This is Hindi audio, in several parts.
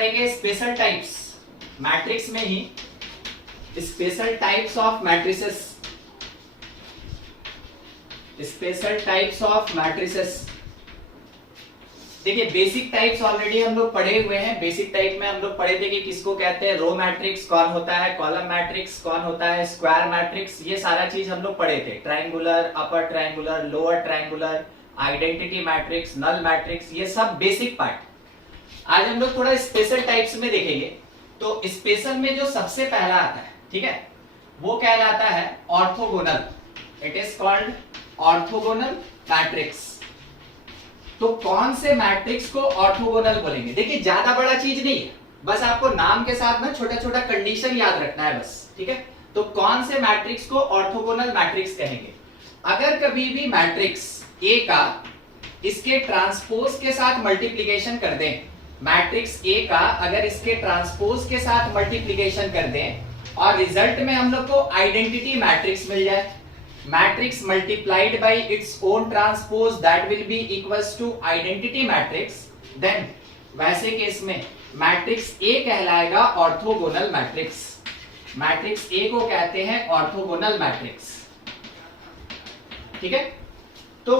पढ़ेंगे स्पेशल टाइप्स, मैट्रिक्स में ही special types of matrices, special types of matrices. देखिए बेसिक टाइप्स ऑलरेडी हम लोग पढ़े हुए हैं। बेसिक टाइप में हम लोग पढ़े थे कि किसको कहते हैं, रो मैट्रिक्स कौन होता है, कॉलम मैट्रिक्स कौन होता है, स्क्वायर मैट्रिक्स, ये सारा चीज हम लोग पढ़े थे। Triangular, upper triangular, lower triangular, identity matrix, null matrix, ये सब बेसिक पार्ट। आज हम लोग थोड़ा स्पेशल टाइप्स में देखेंगे। तो स्पेशल में जो सबसे पहला आता है, ठीक है, वो कहलाता है orthogonal. It is called orthogonal matrix. तो कौन से मैट्रिक्स को ऑर्थोगोनल बोलेंगे? देखिए ज्यादा बड़ा चीज नहीं है, बस आपको नाम के साथ ना छोटा छोटा कंडीशन याद रखना है बस, ठीक है। तो कौन से मैट्रिक्स को ऑर्थोगोनल मैट्रिक्स कहेंगे? अगर कभी भी मैट्रिक्स ए का इसके ट्रांसपोज के साथ मल्टीप्लीकेशन कर दें, मैट्रिक्स ए का अगर इसके ट्रांसपोज के साथ मल्टीप्लीकेशन कर दें और रिजल्ट में हम लोग को आइडेंटिटी मैट्रिक्स मिल जाए, matrix multiplied by its own transpose that will be equals to identity matrix, then वैसे केस में मैट्रिक्स ए कहलाएगा ऑर्थोगोनल मैट्रिक्स। मैट्रिक्स ए को कहते हैं ऑर्थोगोनल मैट्रिक्स, ठीक है। तो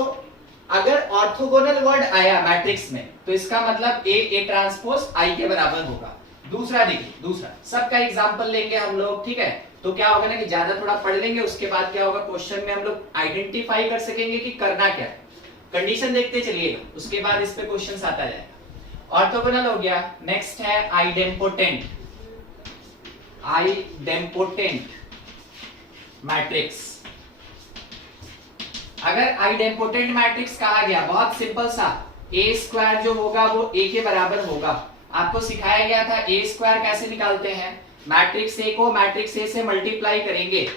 अगर ऑर्थोगोनल वर्ड आया मैट्रिक्स में तो इसका मतलब ए ट्रांसपोज आई के बराबर होगा। दूसरा देखिए, दूसरा सबका एग्जांपल लेंगे हम लोग, ठीक है। तो क्या होगा ना कि ज्यादा थोड़ा पढ़ लेंगे, उसके बाद क्या होगा क्वेश्चन में हम लोग आइडेंटिफाई कर सकेंगे कि करना क्या है। कंडीशन देखते चलिएगा, उसके बाद इस पे क्वेश्चन आता जाएगा। ऑर्थोगोनल हो गया। नेक्स्ट है आइडेम्पोटेंट। Idempotent matrix. अगर आइडेम्पोटेंट मैट्रिक्स कहा गया, बहुत सिंपल सा, ए स्क्वायर जो होगा वो ए के बराबर होगा। आपको सिखाया गया था ए स्क्वायर कैसे निकालते हैं। मैट्रिक्स ए को मैट्रिक्स ए से मल्टीप्लाई करेंगे।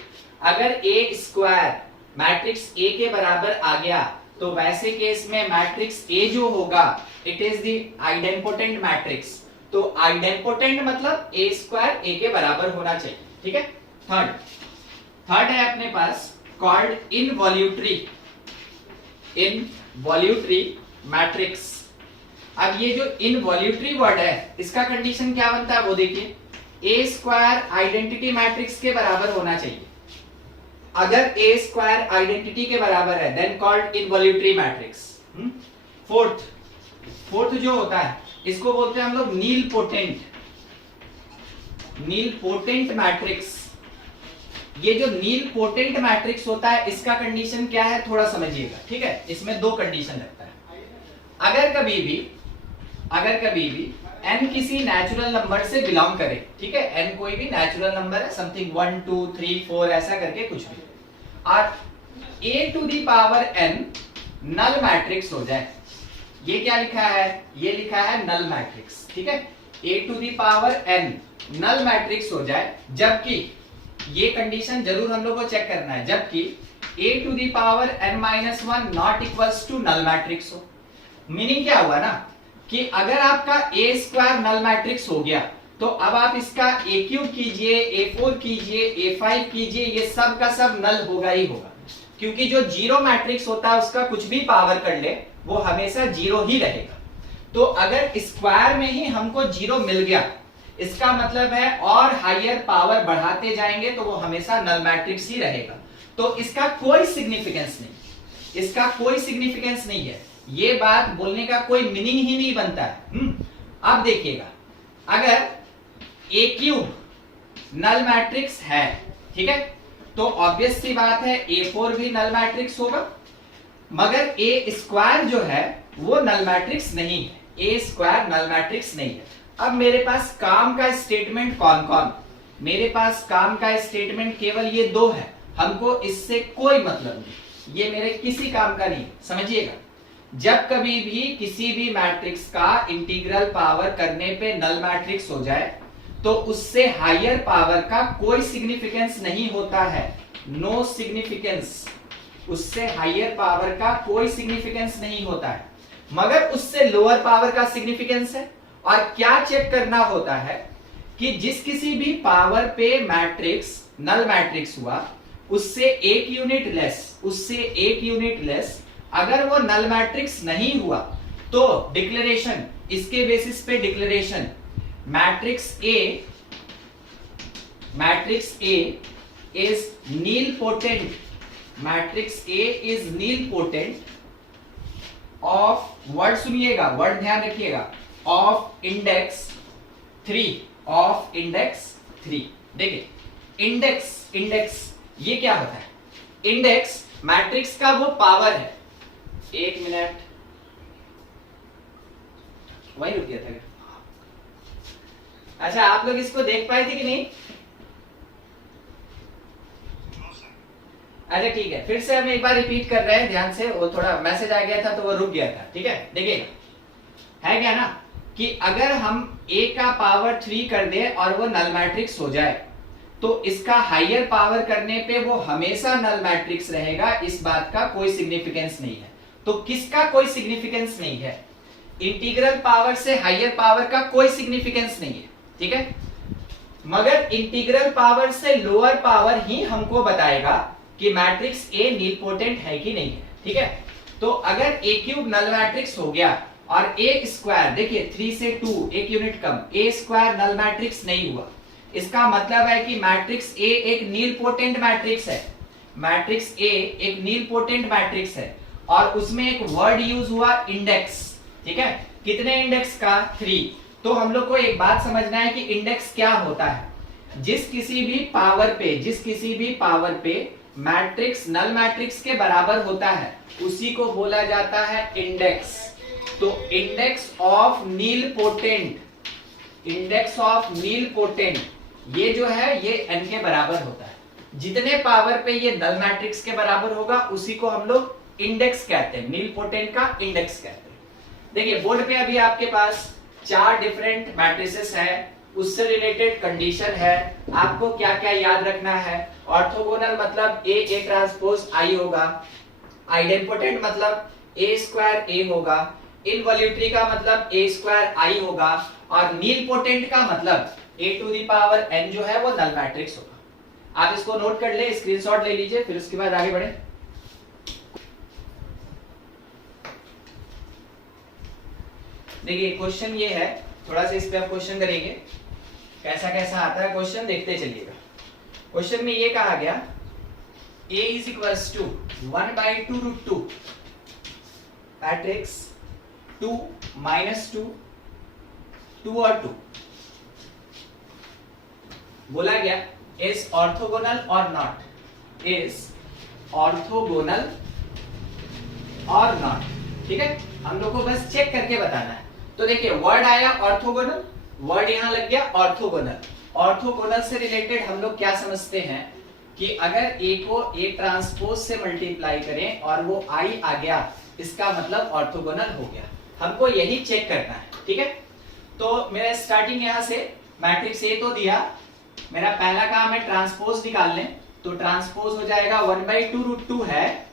अगर ए स्क्वायर मैट्रिक्स ए के बराबर आ गया तो वैसे केस में मैट्रिक्स ए जो होगा it is the idempotent matrix. तो आइडेम्पोटेंट मतलब ए स्क्वायर ए के बराबर होना चाहिए, ठीक है। थर्ड है अपने पास कॉल्ड इनवॉल्यूटरी। Involutory matrix. अब ये जो इनवॉल्यूटरी वर्ड है इसका कंडीशन क्या बनता है वो देखिए, ए स्क्वायर आइडेंटिटी मैट्रिक्स के बराबर होना चाहिए। अगर ए स्क्वायर आइडेंटिटी के बराबर है then called involutory matrix. Fourth जो होता है इसको बोलते हैं हम लोग नीलपोटेंट। Nilpotent matrix. ये जो नीलपोटेंट मैट्रिक्स होता है इसका कंडीशन क्या है थोड़ा समझिएगा, ठीक है। इसमें दो कंडीशन लगता है। अगर कभी भी n किसी नेचुरल नंबर से बिलोंग करे, ठीक है, n कोई भी नेचुरल नंबर है, समथिंग 1 2 3 4 ऐसा करके कुछ भी, और a to the power n null matrix हो जाए। ये क्या लिखा है? ये लिखा है नल मैट्रिक्स, ठीक है। a to the power n null matrix हो जाए, जबकि ये कंडीशन जरूर हम लोग को चेक करना है, जबकि a to the power n-1 not equals to null matrix हो। मीनिंग क्या हुआ ना कि अगर आपका ए स्क्वायर नल मैट्रिक्स हो गया तो अब आप इसका ए क्यूब कीजिए, A4 कीजिए, A5 कीजिए, ये सब का सब नल होगा ही होगा, क्योंकि जो जीरो मैट्रिक्स होता है उसका कुछ भी पावर कर ले वो हमेशा जीरो ही रहेगा। तो अगर स्क्वायर में ही हमको जीरो मिल गया इसका मतलब है और हायर पावर बढ़ाते जाएंगे तो वो हमेशा नल मैट्रिक्स ही रहेगा। तो इसका कोई सिग्निफिकेंस नहीं, इसका कोई सिग्निफिकेंस नहीं है। ये बात बोलने का कोई मीनिंग ही नहीं बनता है। अब देखिएगा, अगर ए क्यूब नल मैट्रिक्स है, ठीक है, तो ऑब्वियस सी बात है A4 भी नल मैट्रिक्स होगा, मगर ए स्क्वायर जो है वो नल मैट्रिक्स नहीं है। ए स्क्वायर नल मैट्रिक्स नहीं है। अब मेरे पास काम का स्टेटमेंट कौन कौन? मेरे पास काम का स्टेटमेंट केवल ये दो है, हमको इससे कोई मतलब नहीं, ये मेरे किसी काम का नहीं। समझिएगा, जब कभी भी किसी भी मैट्रिक्स का इंटीग्रल पावर करने पे नल मैट्रिक्स हो जाए तो उससे हायर पावर का कोई सिग्निफिकेंस नहीं होता है, नो सिग्निफिकेंस। उससे हायर पावर का कोई सिग्निफिकेंस नहीं होता है, मगर उससे लोअर पावर का सिग्निफिकेंस है। और क्या चेक करना होता है कि जिस किसी भी पावर पे मैट्रिक्स नल मैट्रिक्स हुआ उससे एक यूनिट लेस अगर वो नल मैट्रिक्स नहीं हुआ तो डिक्लेरेशन, इसके बेसिस पे declaration matrix A is nilpotent, matrix A is nilpotent of, word सुनिएगा, वर्ड ध्यान रखिएगा, ऑफ इंडेक्स 3, ऑफ इंडेक्स 3। देखिए इंडेक्स ये क्या होता है? इंडेक्स मैट्रिक्स का वो पावर है, एक मिनट वही रुक गया था। अच्छा आप लोग इसको देख पाए थे कि नहीं? अच्छा ठीक है, फिर से हम एक बार रिपीट कर रहे हैं ध्यान से, वो थोड़ा मैसेज आ गया था तो वो रुक गया था। ठीक है, देखिएगा है क्या ना कि अगर हम a का पावर 3 कर दे और वो नल मैट्रिक्स हो जाए तो इसका हायर पावर करने पे वो हमेशा नल मैट्रिक्स रहेगा, इस बात का कोई सिग्निफिकेंस नहीं है। तो किसका कोई सिग्निफिकेंस नहीं है? इंटीग्रल पावर से हायर पावर का कोई सिग्निफिकेंस नहीं है। ठीक है, मगर इंटीग्रल पावर से लोअर पावर ही हमको बताएगा कि मैट्रिक्स ए नीलपोटेंट है कि नहीं है। ठीक है, तो अगर ए क्यूब नल मैट्रिक्स हो गया और ए स्क्वायर, देखिए 3 से 2 एक यूनिट कम, ए स्क्वायर नल मैट्रिक्स नहीं हुआ, इसका मतलब है कि मैट्रिक्स ए एक नीलपोटेंट मैट्रिक्स है, मैट्रिक्स ए एक नीलपोटेंट मैट्रिक्स है। और उसमें एक वर्ड यूज हुआ इंडेक्स। ठीक है, कितने इंडेक्स का? 3। तो हम लोग को एक बात समझना है कि इंडेक्स क्या होता है। जिस किसी भी पावर पे मैट्रिक्स नल मैट्रिक्स के बराबर होता है उसी को बोला जाता है इंडेक्स। तो index of nilpotent, index of nilpotent ये जो है ये n के बराबर होता है। जितने पावर पे ये नल मैट्रिक्स के बराबर होगा उसी को हम लोग इंडेक्स कहते हैं, नीलपोटेंट का इंडेक्स कहते हैं। देखिए बोर्ड पे अभी आपके पास 4 डिफरेंट मैट्रिसेस है, उससे रिलेटेड कंडीशन है, आपको क्या क्या याद रखना है। ऑर्थोगोनल मतलब ए ट्रांसपोज आई होगा, आइडेंपोटेंट मतलब ए स्क्वायर ए होगा, इनवॉल्यूटरी का मतलब ए स्क्वायर आई होगा, और नीलपोटेंट का मतलब a to the power n जो है वो नल मैट्रिक्स होगा। आप इसको नोट कर ले, स्क्रीनशॉट ले लीजिए, फिर उसके बाद आगे बढ़े। देखिए क्वेश्चन ये है, थोड़ा सा इस पे आप क्वेश्चन करेंगे, कैसा कैसा आता है क्वेश्चन देखते चलिएगा। क्वेश्चन में ये कहा गया a is equals to 1/2√2 matrix 2 -2 2 और 2 बोला गया इज ऑर्थोगोनल और नॉट, इज ऑर्थोगोनल और नॉट। ठीक है, हम लोग को बस चेक करके बताना है। तो देखिए वर्ड आया ऑर्थोगोनल, वर्ड यहां लग गया ऑर्थोगोनल। ऑर्थोगोनल से रिलेटेड हम लोग क्या समझते हैं कि अगर a को a ट्रांसपोज से मल्टीप्लाई करें और वो i आ गया, इसका मतलब ऑर्थोगोनल हो गया। हमको यही चेक करना है। ठीक है, तो मेरा स्टार्टिंग यहां से मैट्रिक्स a तो दिया, मेरा पहला काम है ट्रांसपोज निकाल लें, तो ट्रांसपोज हो जाएगा 1/2√2 है,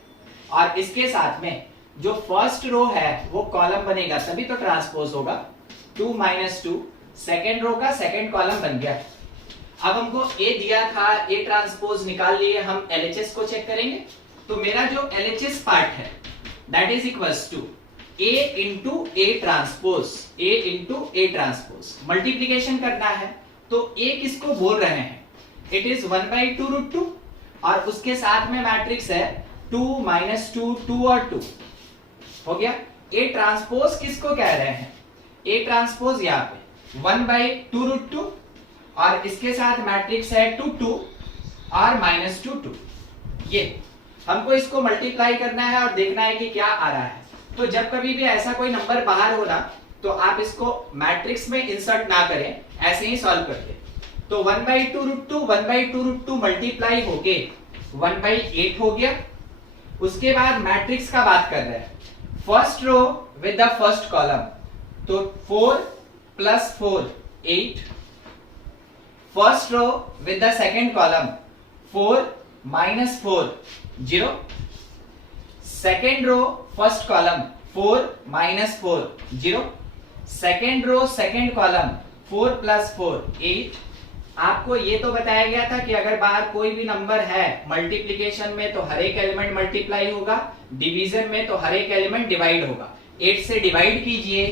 और इसके साथ में जो फर्स्ट रो है वो कॉलम बनेगा, तभी तो ट्रांसपोज होगा। 2 - 2 सेकेंड रो का सेकेंड कॉलम बन गया। अब हमको ए दिया था, ए ट्रांसपोज निकाल लिए, हम एलएचएस को चेक करेंगे। तो मेरा जो एलएचएस पार्ट है that is equals to A into A transpose, A into A transpose. Multiplication करना है तो ए किसको बोल रहे हैं? इट इज 1/2√2 और उसके साथ में मैट्रिक्स है 2 - 2 2 और 2 हो गया। ए ट्रांसपोज किसको कह रहे हैं? ए ट्रांसपोज यहाँ पे 1/2√2 और इसके साथ मैट्रिक्स है 2 2 और -2 2। ये हमको इसको मल्टीप्लाई करना है और देखना है कि क्या आ रहा है। तो जब कभी भी ऐसा कोई नंबर बाहर हो ना तो आप इसको मैट्रिक्स में इंसर्ट ना करें, ऐसे ही सॉल्व करते। तो 1/2√2 मल्टीप्लाई होके 1/8 हो गया। उसके बाद मैट्रिक्स का बात कर रहे हैं, first row with the first column, तो 4 + 4 8, first row with the second column 4 - 4 0, second row first column 4 - 4 0, second row second column 4 + 4 8। आपको ये तो बताया गया था कि अगर बाहर कोई भी नंबर है मल्टीप्लिकेशन में तो हर एक एलिमेंट मल्टीप्लाई होगा, डिवीजन में तो हर एक एलिमेंट डिवाइड होगा। 8 से डिवाइड कीजिए,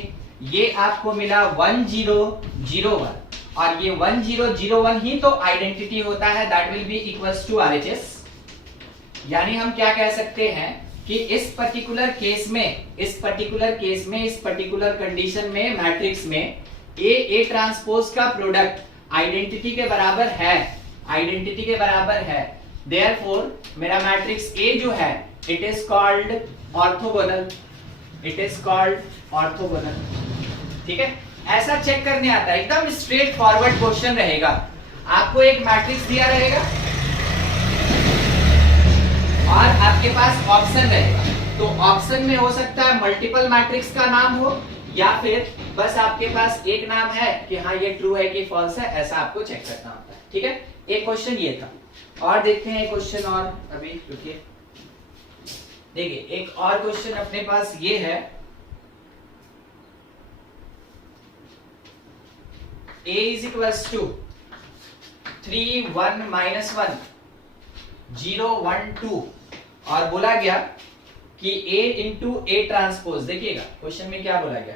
ये आपको मिला 1001 और ये 1001 ही तो आइडेंटिटी होता है, that will be equals to RHS। यानी हम क्या कह सकते हैं कि इस पर्टिकुलर केस में इस पर्टिकुलर कंडीशन में मैट्रिक्स में ए ट्रांसपोज का प्रोडक्ट आइडेंटिटी के बराबर है, देयरफॉर मेरा मैट्रिक्स ए जो है इट इज कॉल्ड ऑर्थोगोनल, ठीक है। ऐसा चेक करने आता है, एकदम स्ट्रेट फॉरवर्ड क्वेश्चन रहेगा। आपको एक मैट्रिक्स दिया रहेगा और आपके पास ऑप्शन रहेगा, तो ऑप्शन में हो सकता है मल्टीपल मैट्रिक्स का नाम हो या फिर बस आपके पास एक नाम है कि हाँ ये ट्रू है कि फॉल्स है, ऐसा आपको चेक करना होता है, ठीक है। एक क्वेश्चन ये था, और देखते हैं एक क्वेश्चन और, अभी रुकिए। देखिए एक और क्वेश्चन अपने पास ये है, a is equals to 3 1 minus 1 0 1 2 और बोला गया कि a इंटू ए ट्रांसपोज, देखिएगा क्वेश्चन में क्या बोला गया,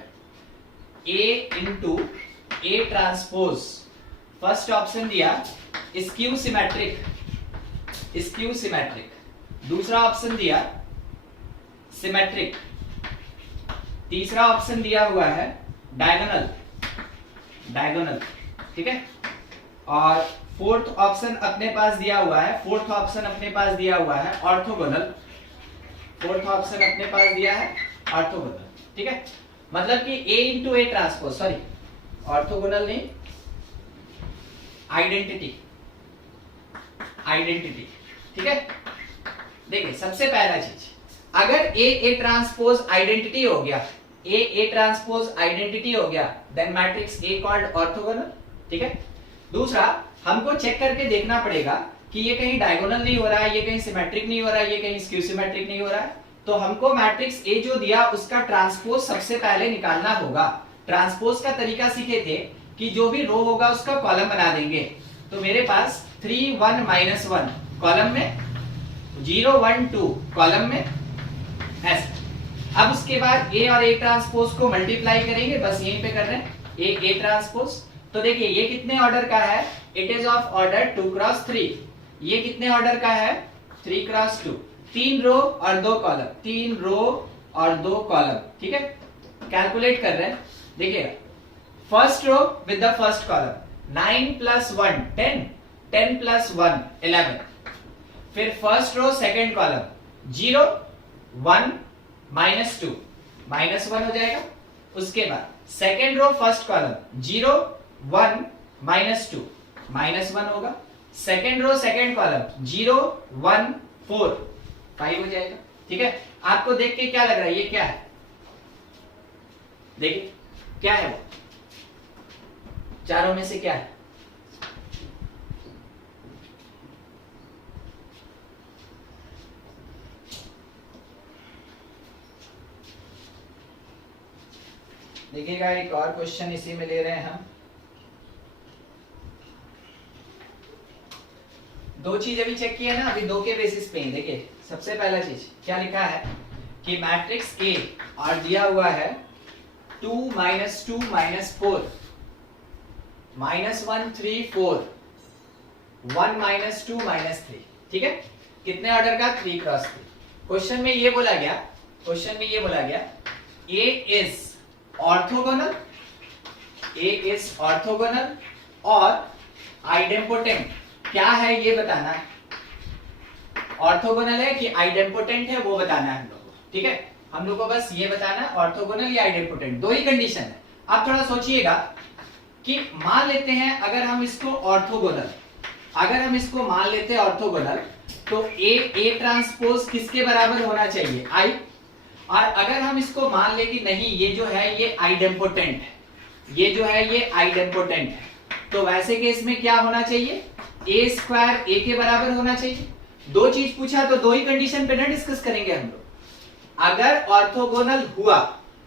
a into A transpose. First option दिया स्क्यू सिमेट्रिक, दूसरा ऑप्शन दिया सिमेट्रिक, तीसरा ऑप्शन दिया हुआ है डायगोनल, ठीक है। और फोर्थ ऑप्शन अपने पास दिया हुआ है ऑर्थोगोनल, ठीक है। मतलब कि a into A transpose, sorry orthogonal नहीं, आइडेंटिटी, ठीक है। देखिए सबसे पहला चीज, अगर ए ट्रांसपोज आइडेंटिटी हो गया then matrix A called orthogonal, ठीक है। दूसरा हमको चेक करके देखना पड़ेगा कि ये कहीं डायगोनल नहीं हो रहा है, ये कहीं सिमेट्रिक नहीं हो रहा है, ये कहीं स्क्यू सिमेट्रिक नहीं हो रहा है, तो हमको मैट्रिक्स ए जो दिया उसका ट्रांसपोज सबसे पहले निकालना होगा। ट्रांसपोज का तरीका सीखे थे कि जो भी रो होगा उसका कॉलम बना देंगे, तो मेरे पास 3 1 minus 1 कॉलम में, 0 1 2 कॉलम में, ऐसे। अब उसके बाद ए और ए ट्रांसपोज को मल्टीप्लाई करेंगे, बस यहीं पे कर रहे हैं, ए ट्रांसपोज। तो देखिए ये कितने ऑर्डर का है, it is of order 2 cross 3। ये कितने ऑर्डर का है, 3 क्रॉस 2, 3 रो और 2 कॉलम, ठीक है। कैलकुलेट कर रहे हैं, देखिएगा first row with the first column, 9 plus 1 10, 10 plus 1 11, फिर first row second column 0 1 minus 2 minus 1 हो जाएगा। उसके बाद second row first column 0 1 minus 2 minus 1 होगा। सेकेंड रो सेकेंड कॉलम 0 1 4 5 हो जाएगा, ठीक है। आपको देख के क्या लग रहा है, ये क्या है, देखिए क्या है वो, चारों में से क्या है, देखिएगा। एक और क्वेश्चन इसी में ले रहे हैं हम। दो चीज अभी चेक किया ना, अभी दो के बेसिस पे। देखिए सबसे पहला चीज क्या लिखा है कि मैट्रिक्स ए और दिया हुआ है 2 minus 2 minus 4 minus 1 3 4 1 minus 2 minus 3, ठीक है। कितने ऑर्डर का, 3 क्रॉस 3। क्वेश्चन में ये बोला गया ए इज ऑर्थोगोनल और आइडेम्पोटेंट। क्या है ये बताना है, ऑर्थोगोनल है कि आइडेम्पोटेंट है वो बताना है हम लोग को, ठीक है। हम लोग को बस ये बताना है ऑर्थोगोनल या आइडेम्पोटेंट, दो ही कंडीशन है। अब थोड़ा सोचिएगा कि मान लेते हैं अगर हम इसको ऑर्थोगोनल तो ए ट्रांसपोज किसके बराबर होना चाहिए, आई। और अगर हम इसको मान ले कि नहीं ये जो है ये आइडेम्पोटेंट है, तो वैसे केस में क्या होना चाहिए, ए स्क्वायर ए के बराबर होना चाहिए। दो चीज पूछा तो दो ही कंडीशन पे ना डिस्कस करेंगे हम लोग। अगर ऑर्थोगोनल हुआ,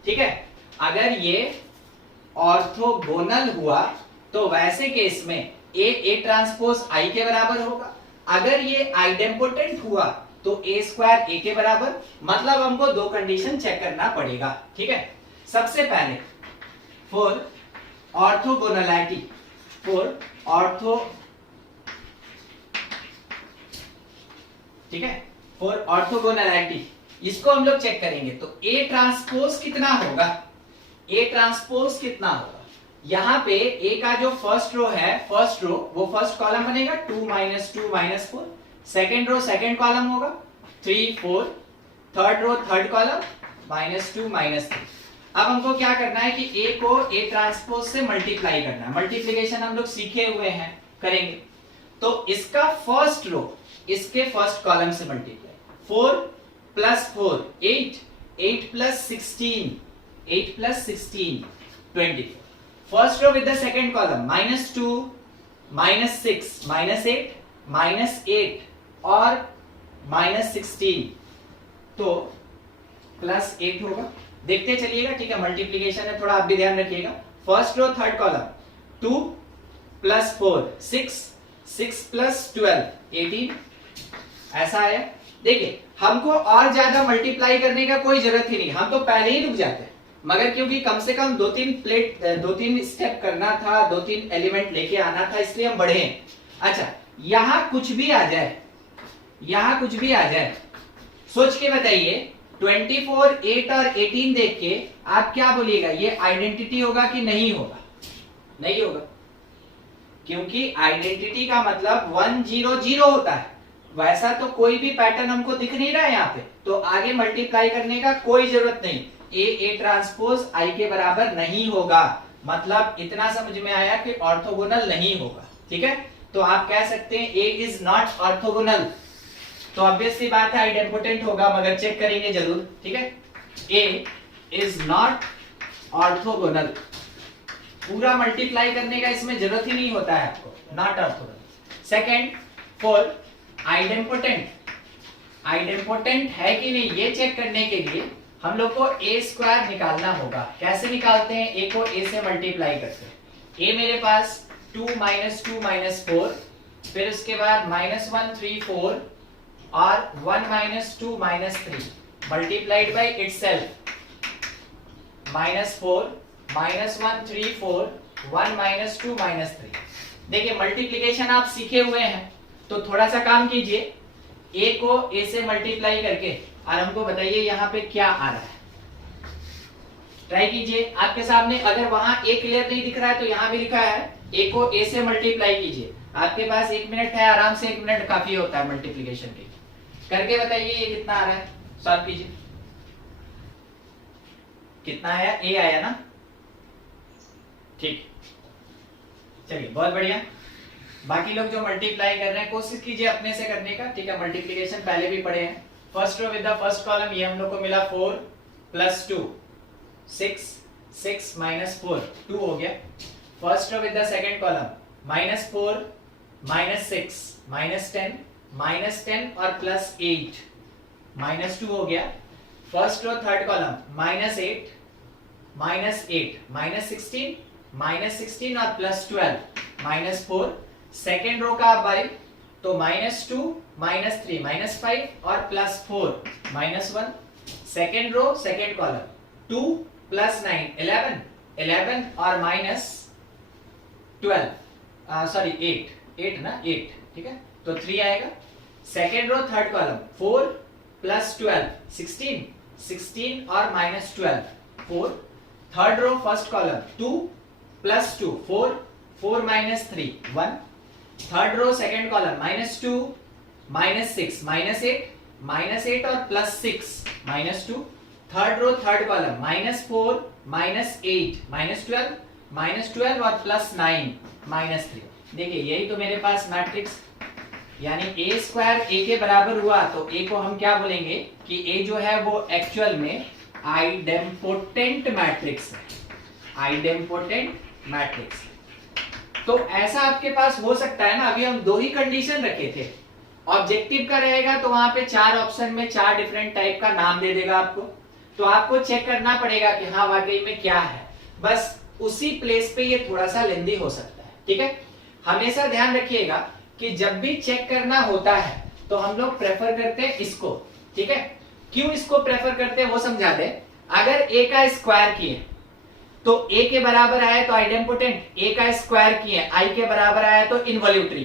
ठीक है, अगर ये ऑर्थोगोनल हुआ तो वैसे केस में ए ट्रांसपोज आई के बराबर होगा। अगर ये आइडेम्पोटेंट हुआ तो ए स्क्वायर ए के बराबर। मतलब हमको दो कंडीशन चेक करना पड़ेगा, ठीक है। सबसे पहले फॉर ऑर्थोगोनैलिटी, फॉर ऑर्थो, ठीक है, फॉर ऑर्थोगोनैलिटी, इसको हम लोग चेक करेंगे। तो ए ट्रांसपोज कितना होगा, ए ट्रांसपोज कितना होगा, यहां पे ए का जो फर्स्ट रो है, फर्स्ट रो वो फर्स्ट कॉलम बनेगा 2 -2 -4, सेकंड रो सेकंड कॉलम होगा 3 4, थर्ड रो थर्ड कॉलम -2 -3। अब हमको क्या करना है कि ए को ए ट्रांसपोज से मल्टीप्लाई करना है। मल्टीप्लिकेशन हम लोग सीखे हुए हैं, करेंगे। तो इसका फर्स्ट रो इसके फर्स्ट कॉलम से multiply, 4 + 4 8, 8 + 16, 8 + 16 24। First row with the second column -2 -6 -8 -8 और -16, तो +8 होगा। देखते चलिएगा, ठीक है, मल्टीप्लिकेशन है, थोड़ा आप भी ध्यान रखिएगा। फर्स्ट रो थर्ड कॉलम 2 + 4 6, 6 + 12 18, ऐसा है। देखिए हमको और ज्यादा मल्टीप्लाई करने का कोई जरूरत ही नहीं, हम तो पहले ही रुक जाते हैं, मगर क्योंकि कम से कम 2-3 स्टेप करना था, 2-3 एलिमेंट लेके आना था, इसलिए हम बढ़े हैं। अच्छा, यहां कुछ भी आ जाए, यहां कुछ भी आ जाए, सोच के बताइए, 24, 8 और 18 देख के आप क्या बोलिएगा, ये आइडेंटिटी होगा कि नहीं होगा? नहीं होगा, क्योंकि आइडेंटिटी का मतलब 1 0 0 होता है। वैसा तो कोई भी पैटर्न हमको दिख नहीं रहा है यहाँ पे, तो आगे मल्टीप्लाई करने का कोई जरूरत नहीं। ए ट्रांसपोज आई के बराबर नहीं होगा, मतलब इतना समझ में आया कि ऑर्थोगोनल नहीं होगा, ठीक है। तो आप कह सकते हैं ए इज नॉट ऑर्थोगोनल, तो ऑब्वियस सी बात है आइडेम्पोटेंट होगा, मगर चेक करेंगे जरूर, ठीक है। ए इज नॉट ऑर्थोगोनल, पूरा मल्टीप्लाई करने का इसमें जरूरत ही नहीं होता है आपको, not orthogonal. Second, for idempotent, idempotent है कि नहीं ये चेक करने के लिए हम लोग को a² निकालना होगा। कैसे निकालते हैं? a को a से मल्टीप्लाई करते हैं। a मेरे पास 2 -2 -4, फिर उसके बाद -1 3 4 और 1 -2 -3 मल्टीप्लाइड बाय इटसेल्फ, -4 -1 3 4 1 -2 -3। देखिए मल्टीप्लिकेशन आप सीखे हुए हैं, तो थोड़ा सा काम कीजिए, a को a से मल्टीप्लाई करके और हमको बताइए यहाँ पे क्या आ रहा है। ट्राई कीजिए, आपके सामने अगर वहां a क्लियर नहीं दिख रहा है तो यहाँ भी लिखा है, a को a से मल्टीप्लाई कीजिए। आपके पास 1 मिनट है, आराम से 1 मिनट काफी होता है मल्टीप्लिकेशन के। करके बताइए ये कितना आ रहा है, सॉल्व कीजिए। कितना आया? a आया ना, ठीक, चलिए बहुत बढ़िया। बाकी लोग जो मल्टीप्लाई कर रहे हैं कोशिश कीजिए अपने से करने का, ठीक है। मल्टीप्लिकेशन पहले भी पढ़े हैं। First row with the first column, ये हम लोग को मिला 4 + 2 6, 6 - 4 2 हो गया। First row with the second column -4 -6 -10 -10 और +8 -2 हो गया। फर्स्ट रो थर्ड कॉलम -8 -8 -16 -16 और +12 -4। सेकेंड रो का बारी तो -2 -3 -5 और +4 -1। सेकेंड रो सेकेंड कॉलम 2 + 9 11 11 और -12 सॉरी 8 ना 8, ठीक है, तो 3 आएगा। सेकेंड रो थर्ड कॉलम 4 + 12 16 16 और -12 4। Third row first column 2 + 2 4 4 -3 1। Third row second column -2 -6 -8 और +6 -2। थर्ड रो थर्ड कॉलम -4 -8 -12 और +9 -3। देखिए यही तो मेरे पास मैट्रिक्स, यानी a² a के बराबर हुआ, तो a को हम क्या बोलेंगे कि a जो है वो एक्चुअल में आइडेम्पोटेंट मैट्रिक्स है, आइडेम्पोटेंट मैट्रिक्स। तो ऐसा आपके पास हो सकता है ना, अभी हम 2 ही कंडीशन रखे थे। ऑब्जेक्टिव का रहेगा तो वहां पे 4 ऑप्शन में 4 डिफरेंट टाइप का नाम दे देगा आपको, तो आपको चेक करना पड़ेगा कि हाँ वाकई में क्या है। बस उसी प्लेस पे ये थोड़ा सा लेंदी हो सकता है, ठीक है। हमेशा ध्यान रखिएगा कि जब भी चेक करना होता है तो हम लोग प्रेफर करते हैं इसको, ठीक है। क्यों इसको प्रेफर करते हैं वो समझा दे। अगर a का स्क्वायर किए तो a के बराबर आया तो आइडेम्पोटेंट, a का स्क्वायर किए i के बराबर आया तो इनवॉल्यूटरी,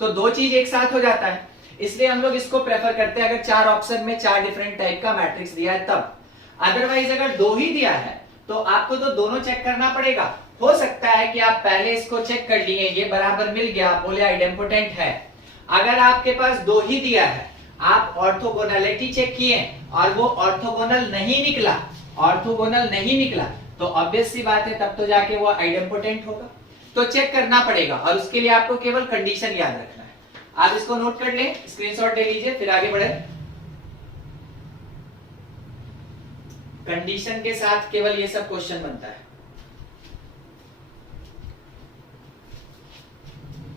तो दो चीज एक साथ हो जाता है, इसलिए हम लोग इसको प्रेफर करते हैं अगर चार ऑप्शन में चार डिफरेंट टाइप का मैट्रिक्स दिया है तब। अदरवाइज अगर दो ही दिया है तो आपको तो दोनों चेक करना पड़ेगा। हो सकता है कि आप पहले इसको चेक कर लिए, ये बराबर मिल गया, आप बोले आइडेम्पोटेंट है। अगर आपके पास दो ही दिया है, आप ऑर्थोगोनैलिटी चेक किए और वो ऑर्थोगोनल नहीं निकला, ऑर्थोगोनल नहीं निकला, तो ऑब्वियस सी बात है तब तो जाके वो आइडेम्पोटेंट होगा। तो चेक करना पड़ेगा और उसके लिए आपको केवल कंडीशन याद रखना है। आप इसको नोट कर लें, स्क्रीनशॉट ले लीजिए, फिर आगे बढ़े। कंडीशन के साथ केवल ये सब क्वेश्चन बनता है।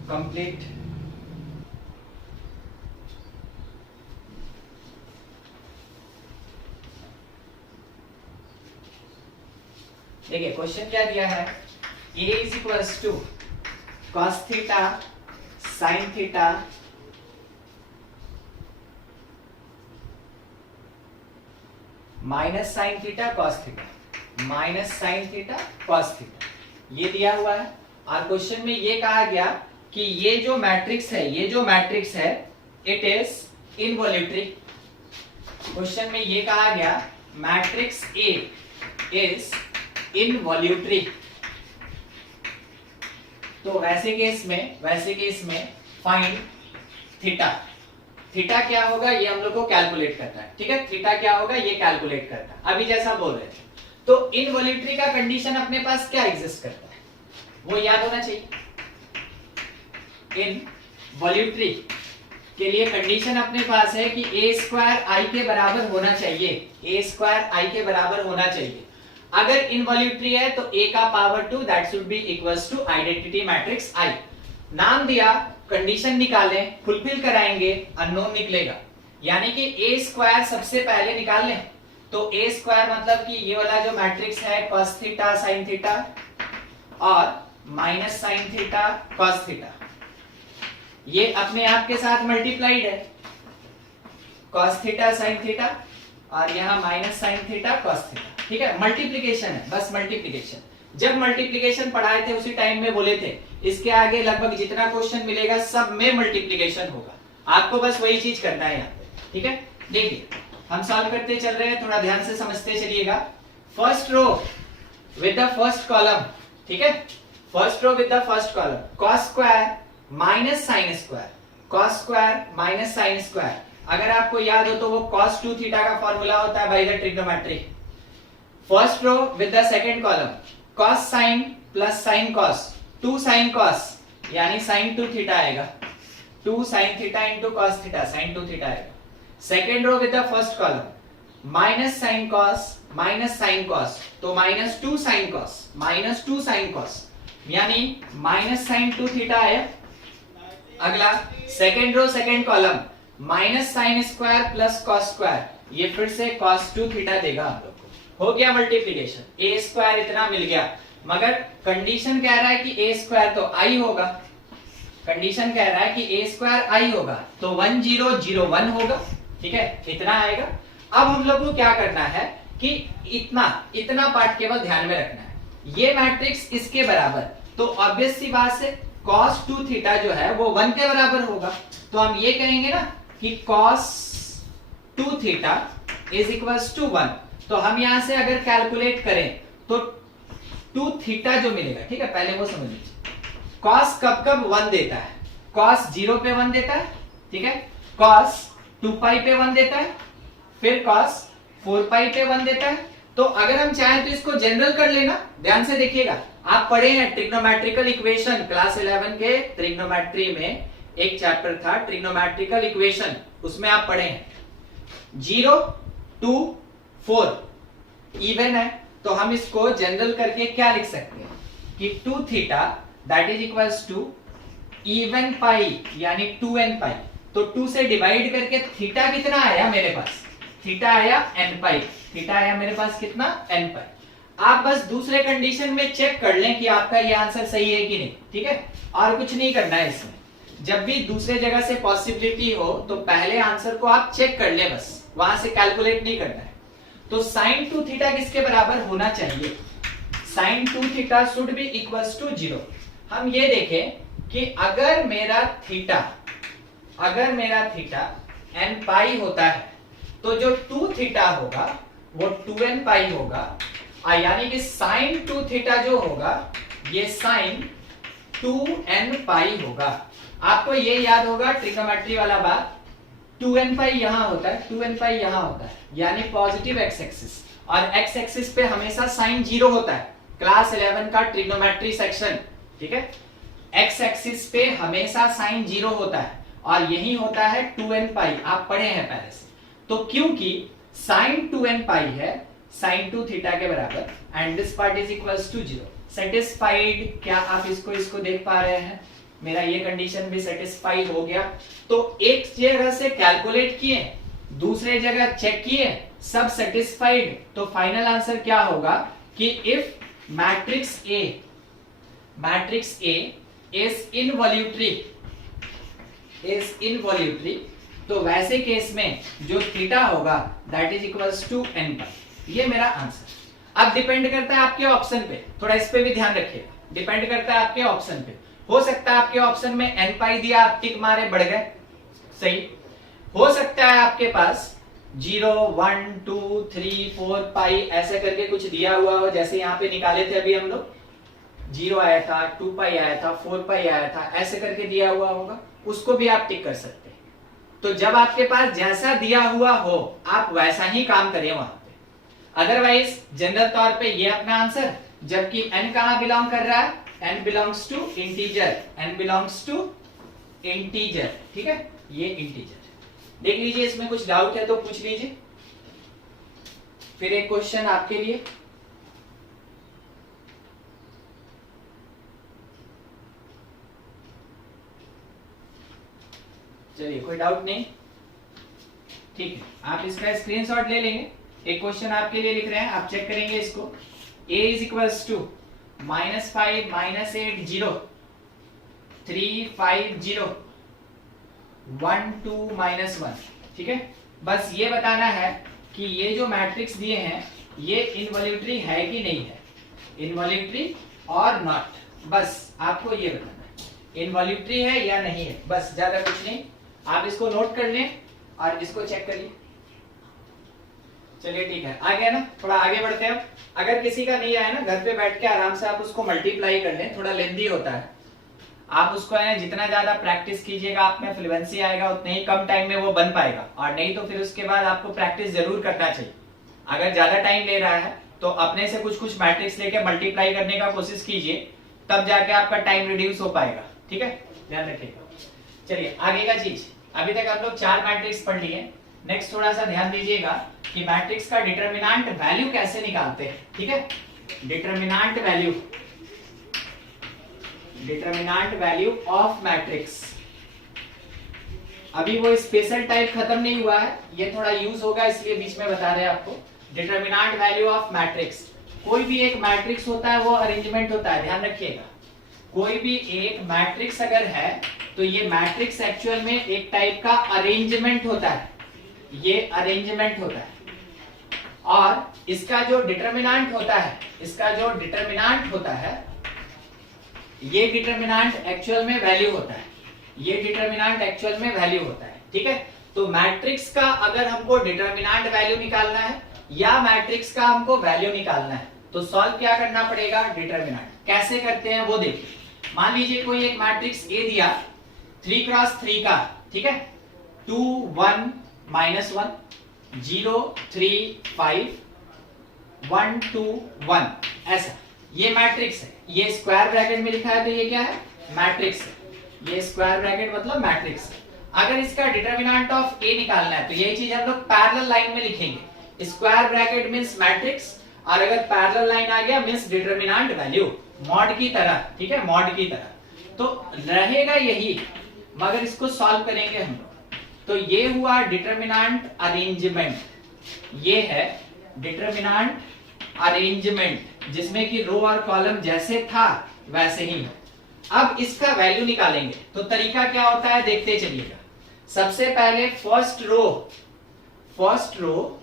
कंप्लीट। देखिए क्वेश्चन क्या दिया है, a is equals to cos theta sine theta minus sine theta cos theta, minus sine theta cos theta, ये दिया हुआ है। और क्वेश्चन में ये कहा गया कि ये जो मैट्रिक्स है, ये जो मैट्रिक्स है इट इज इनवॉल्यूटरी। क्वेश्चन में ये कहा गया मैट्रिक्स A इज इनवॉल्यूटरी। तो वैसे केस में फाइंड थीटा। थीटा क्या होगा ये हम लोग को कैलकुलेट करना है, ठीक है। थीटा क्या होगा ये कैलकुलेट करना है, अभी जैसा बोल रहे थे। तो इनवॉल्यूटरी का कंडीशन अपने पास क्या एग्जिस्ट करता है वो याद होना चाहिए। इनवॉल्यूटरी के लिए कंडीशन अपने पास है कि a स्क्वायर i के बराबर होना चाहिए, a स्क्वायर i के बराबर होना चाहिए। अगर इनवॉल्यूटरी है तो a का power 2 that should be equals to identity matrix I। नाम दिया, कंडीशन निकालें, फुलफिल कराएंगे, अननोन निकलेगा, यानी कि a स्क्वायर सबसे पहले निकाल लें। तो a स्क्वायर मतलब कि ये वाला जो मैट्रिक्स है cos थीटा sin थीटा और minus sin theta cos theta, ये अपने आप के साथ मल्टीप्लाइड है, cos थीटा sin थीटा और यहाँ minus sin theta cos theta, ठीक है। मल्टीप्लिकेशन है, बस मल्टीप्लिकेशन। जब मल्टीप्लिकेशन पढ़ाए थे उसी टाइम में बोले थे इसके आगे लगभग जितना क्वेश्चन मिलेगा सब में मल्टीप्लिकेशन होगा, आपको बस वही चीज करना है यहाँ पे, ठीक है। देखिए हम सॉल्व करते चल रहे हैं, थोड़ा ध्यान से समझते चलिएगा। First row with the first column, ठीक है, first row with the first column, cos square minus sine square, cos square minus sine square. अगर आपको याद हो तो वो cos 2 थीटा का फॉर्मूला होता है by the trigonometry. First row with the second column, cos sine plus sine cos, 2 sine cos यानी साइन 2 थीटा आएगा, 2 sine theta into cos theta, sine 2 theta आएगा। Second row with the first column, minus sine cos minus sine cos, तो minus 2 sine cos, minus 2 sine cos यानी माइनस साइन 2 थीटा आया। अगला second row second column, minus sine square plus cos square, ये फिर से cos 2 थीटा देगा हम लोग को। हो गया मल्टीप्लिकेशन, a स्क्वायर इतना मिल गया, मगर कंडीशन कह रहा है कि a स्क्वायर तो i होगा, कंडीशन कह रहा है कि a स्क्वायर i होगा, तो 1001 होगा, ठीक है, इतना आएगा। अब हम लोग को क्या करना है कि इतना पार्ट केवल ध्यान में रखना है। ये मैट्रिक्स इसके बराबर, तो ऑब्वियस सी बात से cos 2 थीटा जो है वो 1 के बराबर होगा, तो हम ये कहेंगे ना कि cos 2 theta is equals to 1। तो हम यहां से अगर कैलकुलेट करें तो 2 थीटा जो मिलेगा, ठीक है, पहले वो समझ लीजिए। cos कब कब 1 देता है, cos 0 पे 1 देता है, ठीक है, cos 2 पाई पे 1 देता है, फिर cos 4 पाई पे 1 देता है। तो अगर हम चाहें तो इसको जनरल कर लेना, ध्यान से देखिएगा, आप पढ़े हैं ट्रिग्नोमेट्रिकल इक्वेशन, क्लास 11 के ट्रिग्नोमेट्री में एक चैप्टर था ट्रिग्नोमेट्रिकल इक्वेशन, उसमें आप पढ़े हैं 0 2 4 इवन है, तो हम इसको जनरल करके क्या लिख सकते हैं कि 2 theta that is equals to even pi यानी 2n पाई। तो 2 से डिवाइड करके थीटा कितना आया मेरे पास, थीटा आया n पाई, थीटा आया मेरे पास कितना n पाई। आप बस दूसरे कंडीशन में चेक कर लें कि आपका ये आंसर सही है कि नहीं, ठीक है, और कुछ नहीं करना है इसमें। जब भी दूसरे जगह से पॉसिबिलिटी हो तो पहले आंसर को आप चेक कर ले, बस वहां से कैलकुलेट नहीं करना है। तो साइन 2 थीटा किसके बराबर होना चाहिए, sine 2 theta should be equals to 0। हम ये देखें कि अगर मेरा थीटा n पाई होता है तो जो 2 थीटा होगा वो 2n पाई होगा, यानी कि साइन 2 थीटा जो होगा ये साइन 2n पाई होगा। आपको ये याद होगा ट्रिग्नोमेट्री वाला बात, 2n पाई यहां होता है, 2n पाई यहां होता है, यानी पॉजिटिव एक्स एक्सिस, और एक्स एक्सिस पे हमेशा साइन 0 होता है। क्लास 11 का ट्रिग्नोमेट्री सेक्शन, ठीक है, एक्स एक्सिस पे हमेशा साइन 0 होता है और यही होता है 2n पाई, आप पढ़े हैं पहले से। तो क्योंकि साइन 2n पाई है साइन 2 थीटा के बराबर and this part is equals to 0। Satisfied? क्या आप इसको देख पा रहे हैं? मेरा ये कंडीशन भी सेटिस्फाई हो गया। तो एक जगह से कैलकुलेट किए, दूसरे जगह चेक किए, सब सेटिस्फाइड, तो फाइनल आंसर क्या होगा कि if matrix A is involutory, तो वैसे केस में जो थीटा होगा that is equals to n pi. ये मेरा आंसर। अब डिपेंड करता है आपके ऑप्शन पे, थोड़ा इस पे भी ध्यान रखिएगा, डिपेंड करता है आपके ऑप्शन पे। हो सकता है आपके ऑप्शन में n पाई दिया, आप टिक मारे बढ़ गए, सही। हो सकता है आपके पास 0 1 2 3 4 पाई ऐसे करके कुछ दिया हुआ हो, जैसे यहाँ पे निकाले थे अभी हम लोग, 0 आया था, 2 पाई आया था, 4 पाई आया था, ऐसे करके दिया हुआ होगा, उसको भी आप टिक कर सकते हैं। तो जब आपके पास जैसा दिया हुआ हो आप वैसा ही काम करें वहां पे। अदरवाइज जनरल तौर पे ये अपना आंसर, जबकि n कहां बिलोंग कर रहा है, n belongs to integer, n belongs to integer, ठीक है, ये इंटीजर। देख लीजिए, इसमें कुछ डाउट है तो पूछ लीजिए। फिर एक क्वेश्चन आपके लिए, चलिए कोई डाउट नहीं, ठीक है, आप इसका स्क्रीनशॉट ले लेंगे। एक क्वेश्चन आपके लिए लिख रहे हैं, आप चेक करेंगे इसको। a इज इक्वल्स टू -5 -8 0 3 5 0 1 2 -1, ठीक है। बस ये बताना है कि ये जो मैट्रिक्स दिए हैं ये इनवॉल्यूटरी है कि नहीं है, इनवॉल्यूटरी और नॉट, बस आपको ये बताना है इनवॉल्यूटरी है या नहीं है, बस ज्यादा कुछ नहीं। आप इसको नोट कर लें और इसको चेक करिए। चलिए ठीक है, आ गया ना, थोड़ा आगे बढ़ते हैं। अगर किसी का नहीं आया ना, घर पे बैठ के आराम से आप उसको मल्टीप्लाई कर लें, थोड़ा लेंदी होता है, आप उसको है ना जितना ज्यादा प्रैक्टिस कीजिएगा आप में फ्लुएंसी आएगा, उतने ही कम टाइम में वो बन पाएगा। और नहीं तो फिर उसके बाद आपको प्रैक्टिस जरूर करना चाहिए। अगर ज्यादा टाइम ले रहा है तो अपने से कुछ मैट्रिक्स लेके मल्टीप्लाई करने का कोशिश कीजिए, तब जाके आपका टाइम रिड्यूस हो पाएगा, ठीक है, ध्यान रखिएगा। चलिए आगे का चीज, अभी तक हम लोग 4 मैट्रिक्स पढ़ लिए। नेक्स्ट थोड़ा सा ध्यान दीजिएगा कि मैट्रिक्स का डिटरमिनेंट वैल्यू कैसे निकालते हैं, ठीक है। डिटरमिनेंट वैल्यू ऑफ मैट्रिक्स, अभी वो स्पेशल टाइप खत्म नहीं हुआ है, ये थोड़ा यूज होगा इसलिए बीच में बता रहे हैं आपको। डिटरमिनेंट वैल्यू ऑफ मैट्रिक्स, कोई भी एक मैट्रिक्स होता है वो अरेंजमेंट होता है, ध्यान रखिएगा। कोई भी एक मैट्रिक्स अगर है तो ये मैट्रिक्स एक्चुअल में एक टाइप का अरेंजमेंट होता है, ये अरेंजमेंट होता है। और इसका जो डिटरमिनेंट होता है, ये डिटरमिनेंट एक्चुअल में वैल्यू होता है, ठीक है। तो मैट्रिक्स का अगर हमको डिटरमिनेंट वैल्यू निकालना है या मैट्रिक्स का हमको वैल्यू निकालना है तो सॉल्व क्या करना पड़ेगा, डिटरमिनेंट। कैसे करते हैं वो देखिए। मान लीजिए कोई एक मैट्रिक्स ए दिया 3 क्रॉस 3 का, ठीक है, 2 1 -1 0 3 5 1 2 1, ऐसा ये मैट्रिक्स है। ये स्क्वायर ब्रैकेट में लिखा है तो ये क्या है, मैट्रिक्स है। ये स्क्वायर ब्रैकेट मतलब मैट्रिक्स है। अगर इसका डिटरमिनेंट ऑफ ए निकालना है तो यही चीज हम लोग पैरेलल लाइन में लिखेंगे। स्क्वायर ब्रैकेट मींस मैट्रिक्स, और अगर पैरेलल लाइन आ गया मींस डिटरमिनेंट वैल्यू, मॉड की तरह, ठीक है, मॉड की तरह। तो रहेगा यही, मगर इसको सॉल्व करेंगे हम लोग। तो ये हुआ डिटरमिनेंट अरेंजमेंट, ये है डिटरमिनेंट अरेंजमेंट, जिसमें कि रो और कॉलम जैसे था वैसे ही है। अब इसका वैल्यू निकालेंगे तो तरीका क्या होता है देखते चलिएगा। सबसे पहले फर्स्ट रो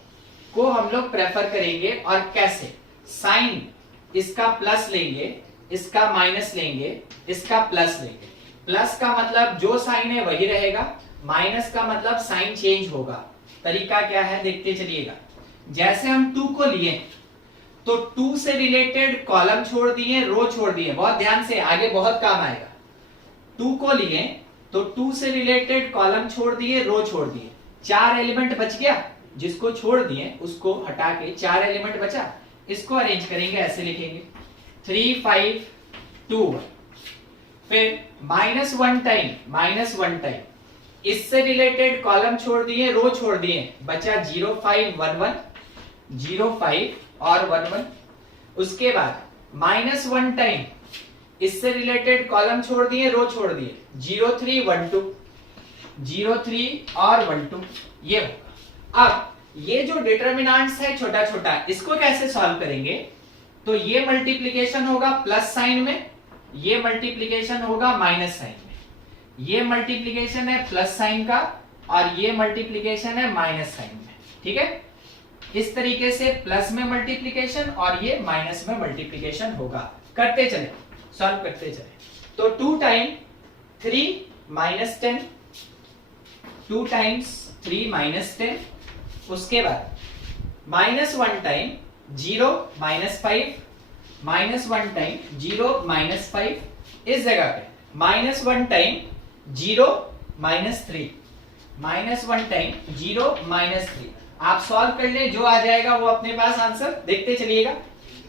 को हम लोग प्रेफर करेंगे, और कैसे, साइन इसका प्लस लेंगे, इसका माइनस लेंगे, इसका प्लस लेंगे। प्लस का मतलब जो साइन है वही रहेगा, माइनस का मतलब साइन चेंज होगा। तरीका क्या है देखते चलिएगा। जैसे हम 2 को लिए तो 2 से रिलेटेड कॉलम छोड़ दिए, रो छोड़ दिए, बहुत ध्यान से, आगे बहुत काम आएगा। 2 को लिए तो 2 से रिलेटेड कॉलम छोड़ दिए, रो छोड़ दिए, 4 एलिमेंट बच गया। जिसको छोड़ दिए उसको हटा के 4 एलिमेंट बचा, इसको अरेंज करेंगे, ऐसे लिखेंगे 3 5 2 1। फिर -1 टाइम इससे रिलेटेड कॉलम छोड़ दिए, रो छोड़ दिए, बचा 0 5 1 1, 0 5 और 1 1। उसके बाद -1 टाइम इससे रिलेटेड कॉलम छोड़ दिए, रो छोड़ दिए, 0 3 1 2, 0 3 और 1 2। ये होगा। अब ये जो डिटरमिनेंट्स है छोटा छोटा, इसको कैसे सॉल्व करेंगे? तो ये मल्टीप्लिकेशन होगा प्लस साइन में, ये मल्टीप्लिकेशन होगा माइनस साइन में। ये मल्टीप्लिकेशन है प्लस साइन का और ये मल्टीप्लिकेशन है माइनस साइन में। ठीक है, इस तरीके से प्लस में मल्टीप्लिकेशन और ये माइनस में मल्टीप्लिकेशन होगा। करते चले, सॉल्व करते चले। तो 2 टाइम 3 माइनस 10, 2 टाइम्स 3 माइनस 10। उसके बाद -1 टाइम 0 -5, -1 टाइम 0 -5। इस जगह पे -1 टाइम 0 -3, -1 टाइम 0 -3। आप सॉल्व कर ले, जो आ जाएगा वो अपने पास आंसर। देखते चलिएगा।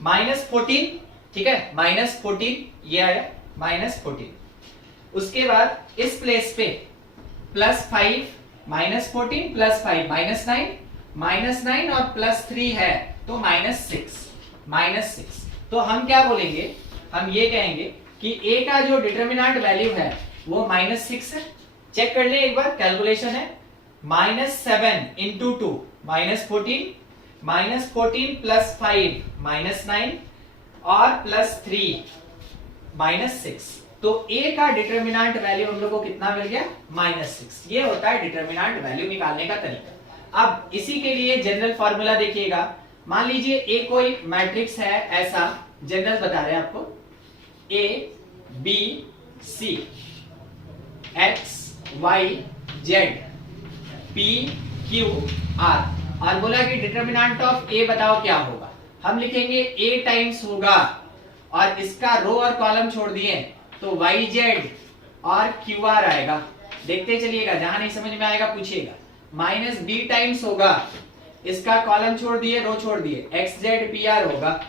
-14, ठीक है, -14 ये आया, -14। उसके बाद इस प्लेस पे +5 -14 +5 -9 और +3 है तो -6। तो हम क्या बोलेंगे? हम ये कहेंगे कि a का जो डिटरमिनेंट वैल्यू है वो -6 है। चेक कर ले एक बार, कैलकुलेशन है -7 इंटू 2 -14, -14 + 5 -9 और +3 -6। तो a का डिटरमिनेंट वैल्यू हम लोग को कितना मिल गया? -6। ये होता है डिटरमिनेंट वैल्यू निकालने का तरीका। अब इसी के लिए जनरल फॉर्मूला देखिएगा। मान लीजिए a कोई मैट्रिक्स है, ऐसा जनरल बता रहे हैं आपको, a b c x y z p q r, और बोला कि डिटरमिनेंट ऑफ a बताओ क्या होगा। हम लिखेंगे a टाइम्स होगा और इसका रो और कॉलम छोड़ दिए तो yz और qr आएगा। देखते चलिएगा, जहां नहीं समझ में आएगा पूछिएगा। -b टाइम्स होगा, इसका कॉलम छोड़ दिए, रो छोड़ दिए, xz pr होगा,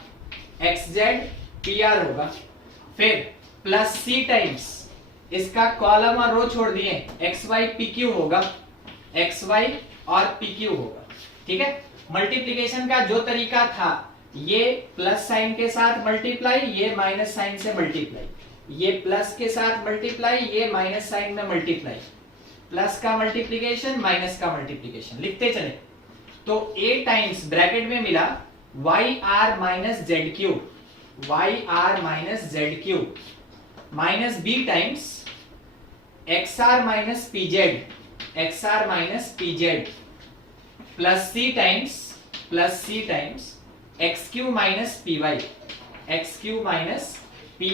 xz pr होगा। फिर +c टाइम्स इसका कॉलम और रो छोड़ दिए, xy pq होगा, xy और pq होगा। ठीक है, मल्टीप्लिकेशन का जो तरीका था, ये प्लस साइन के साथ मल्टीप्लाई, ये माइनस साइन से मल्टीप्लाई, ये प्लस के साथ मल्टीप्लाई, ये माइनस साइन में मल्टीप्लाई, प्लस का मल्टीप्लिकेशन, माइनस का मल्टीप्लिकेशन। लिखते चले तो a टाइम्स ब्रैकेट में मिला yr minus Z cube, yr minus Z cube, minus b times xr minus pz, xr minus pz, plus c times xq minus py, xq minus py।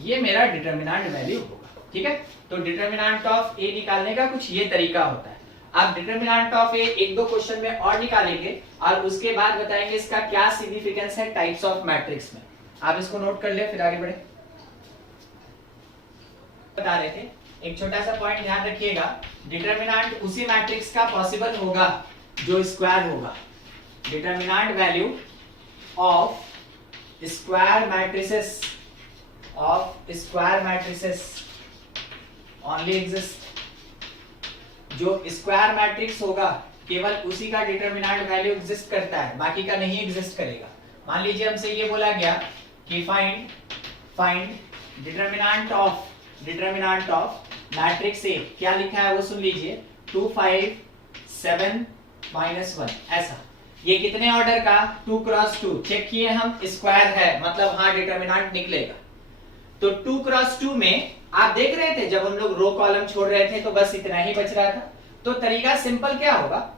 ये मेरा डिटरमिनेंट वैल्यू होगा। ठीक है, तो डिटरमिनेंट ऑफ a निकालने का कुछ ये तरीका होता है। अब डिटरमिनेंट ऑफ a 1-2 क्वेश्चन में और निकालेंगे और उसके बाद बताएंगे इसका क्या सिग्निफिकेंस है टाइप्स ऑफ मैट्रिक्स में। आप इसको नोट कर ले, फिर आगे बढ़े। बता रहे थे, एक छोटा सा पॉइंट ध्यान रखिएगा, डिटरमिनेंट उसी मैट्रिक्स का पॉसिबल होगा जो स्क्वायर होगा। Determinant value of square matrices only exist. जो स्क्वायर मैट्रिक्स होगा केवल उसी का डिटरमिनेंट वैल्यू एग्जिस्ट करता है, बाकी का नहीं एग्जिस्ट करेगा। मान लीजिए हमसे ये बोला गया कि फाइंड डिटरमिनेंट ऑफ मैट्रिक्स ए, क्या लिखा है वो सुन लीजिए, 2 5 7 -1। ऐसा ये कितने ऑर्डर का? 2 क्रॉस 2। चेक किए हम, स्क्वायर है मतलब हाँ डिटरमिनेंट निकलेगा। तो 2 क्रॉस 2 में आप देख रहे थे जब हम लोग रो कॉलम छोड़ रहे थे तो बस इतना ही बच रहा था। तो तरीका सिंपल क्या होगा,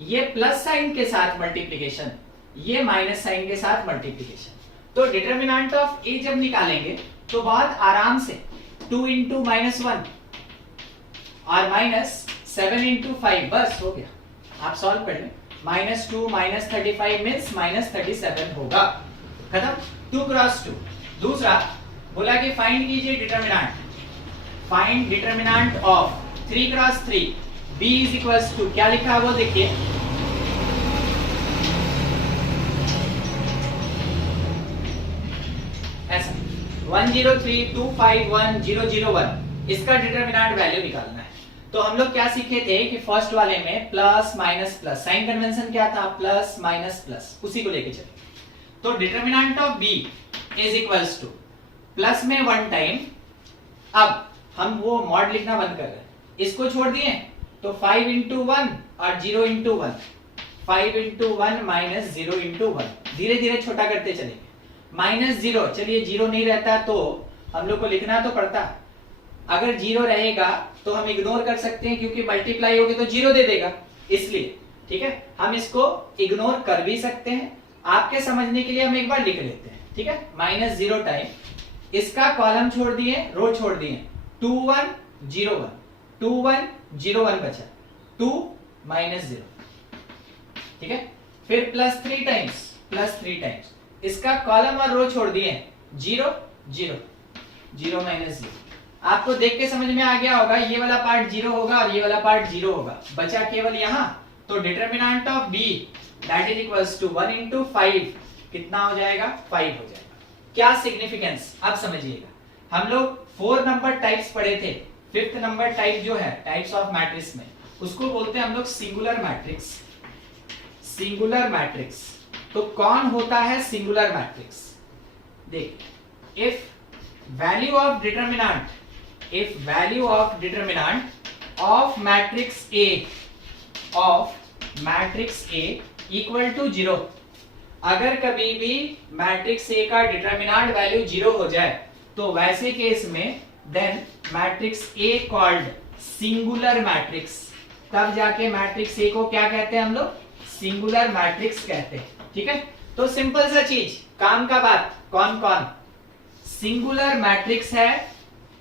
ये प्लस साइन के साथ मल्टीप्लिकेशन, ये माइनस साइन के साथ मल्टीप्लिकेशन। तो डिटर्मिनेंट ऑफ ए जब निकालेंगे तो बहुत आराम से 2 इंटू -1 और -7 × 5 बस हो गया, आप सॉल्व कर लें। -2 -35 मीन्स -37 होगा, खत्म। 2 × 2। दूसरा बोला कि फाइंड कीजिए determinant, find determinant of 3 × 3 b is equals to, क्या लिखा है वो देखिए, ऐसा 103251001, इसका डिटर्मिनेंट वैल्यू निकालना है। तो हम लोग क्या सीखे थे कि फर्स्ट वाले में plus minus plus, sign convention क्या था, प्लस माइनस प्लस, उसी को लेके चले। तो determinant of b is equals two plus में 1 टाइम, अब हम वो मॉड लिखना बंद कर रहे हैं, इसको छोड़ दिए तो 5 × 1 और 0 × 1, 5 × 1 -0 × 1, धीरे धीरे छोटा करते चलेंगे। -0, चलिए 0 नहीं रहता तो हम लोग को लिखना तो पड़ता, अगर 0 रहेगा तो हम इग्नोर कर सकते हैं क्योंकि मल्टीप्लाई होगी तो 0 दे देगा, इसलिए ठीक है हम इसको इग्नोर कर भी सकते हैं। आपके समझने के लिए हम एक बार लिख लेते हैं, ठीक है, -0 टाइम, इसका कॉलम छोड़ दिए, रो छोड़ दिए, 2 1 0 1, 2 1 0 1 बचा, 2 -0, ठीक है। फिर +3 टाइम्स, इसका कॉलम और रो छोड़ दिए, 0 0 0 -0। आपको देख के समझ में आ गया होगा, ये वाला पार्ट 0 होगा और ये वाला पार्ट 0 होगा, बचा केवल यहाँ। तो determinant of b that is equals to 1 × 5 कितना हो जाएगा, 5 हो जाएगा। क्या सिग्निफिकेंस, अब समझिएगा, हम लोग 4 नंबर टाइप्स पढ़े थे, 5th नंबर टाइप जो है टाइप्स ऑफ मैट्रिक्स में, उसको बोलते हैं हम लोग सिंगुलर मैट्रिक्स। सिंगुलर मैट्रिक्स, तो कौन होता है सिंगुलर मैट्रिक्स, देख, if value of determinant of matrix A equal to 0, अगर कभी भी मैट्रिक्स A का डिटर्मिनेंट वैल्यू 0 हो जाए तो वैसे केस में then matrix A called singular matrix, तब जाके मैट्रिक्स A को क्या कहते हैं हम लोग, सिंगुलर मैट्रिक्स कहते हैं, ठीक है। तो सिंपल सा चीज, काम का बात, कौन कौन सिंगुलर मैट्रिक्स है,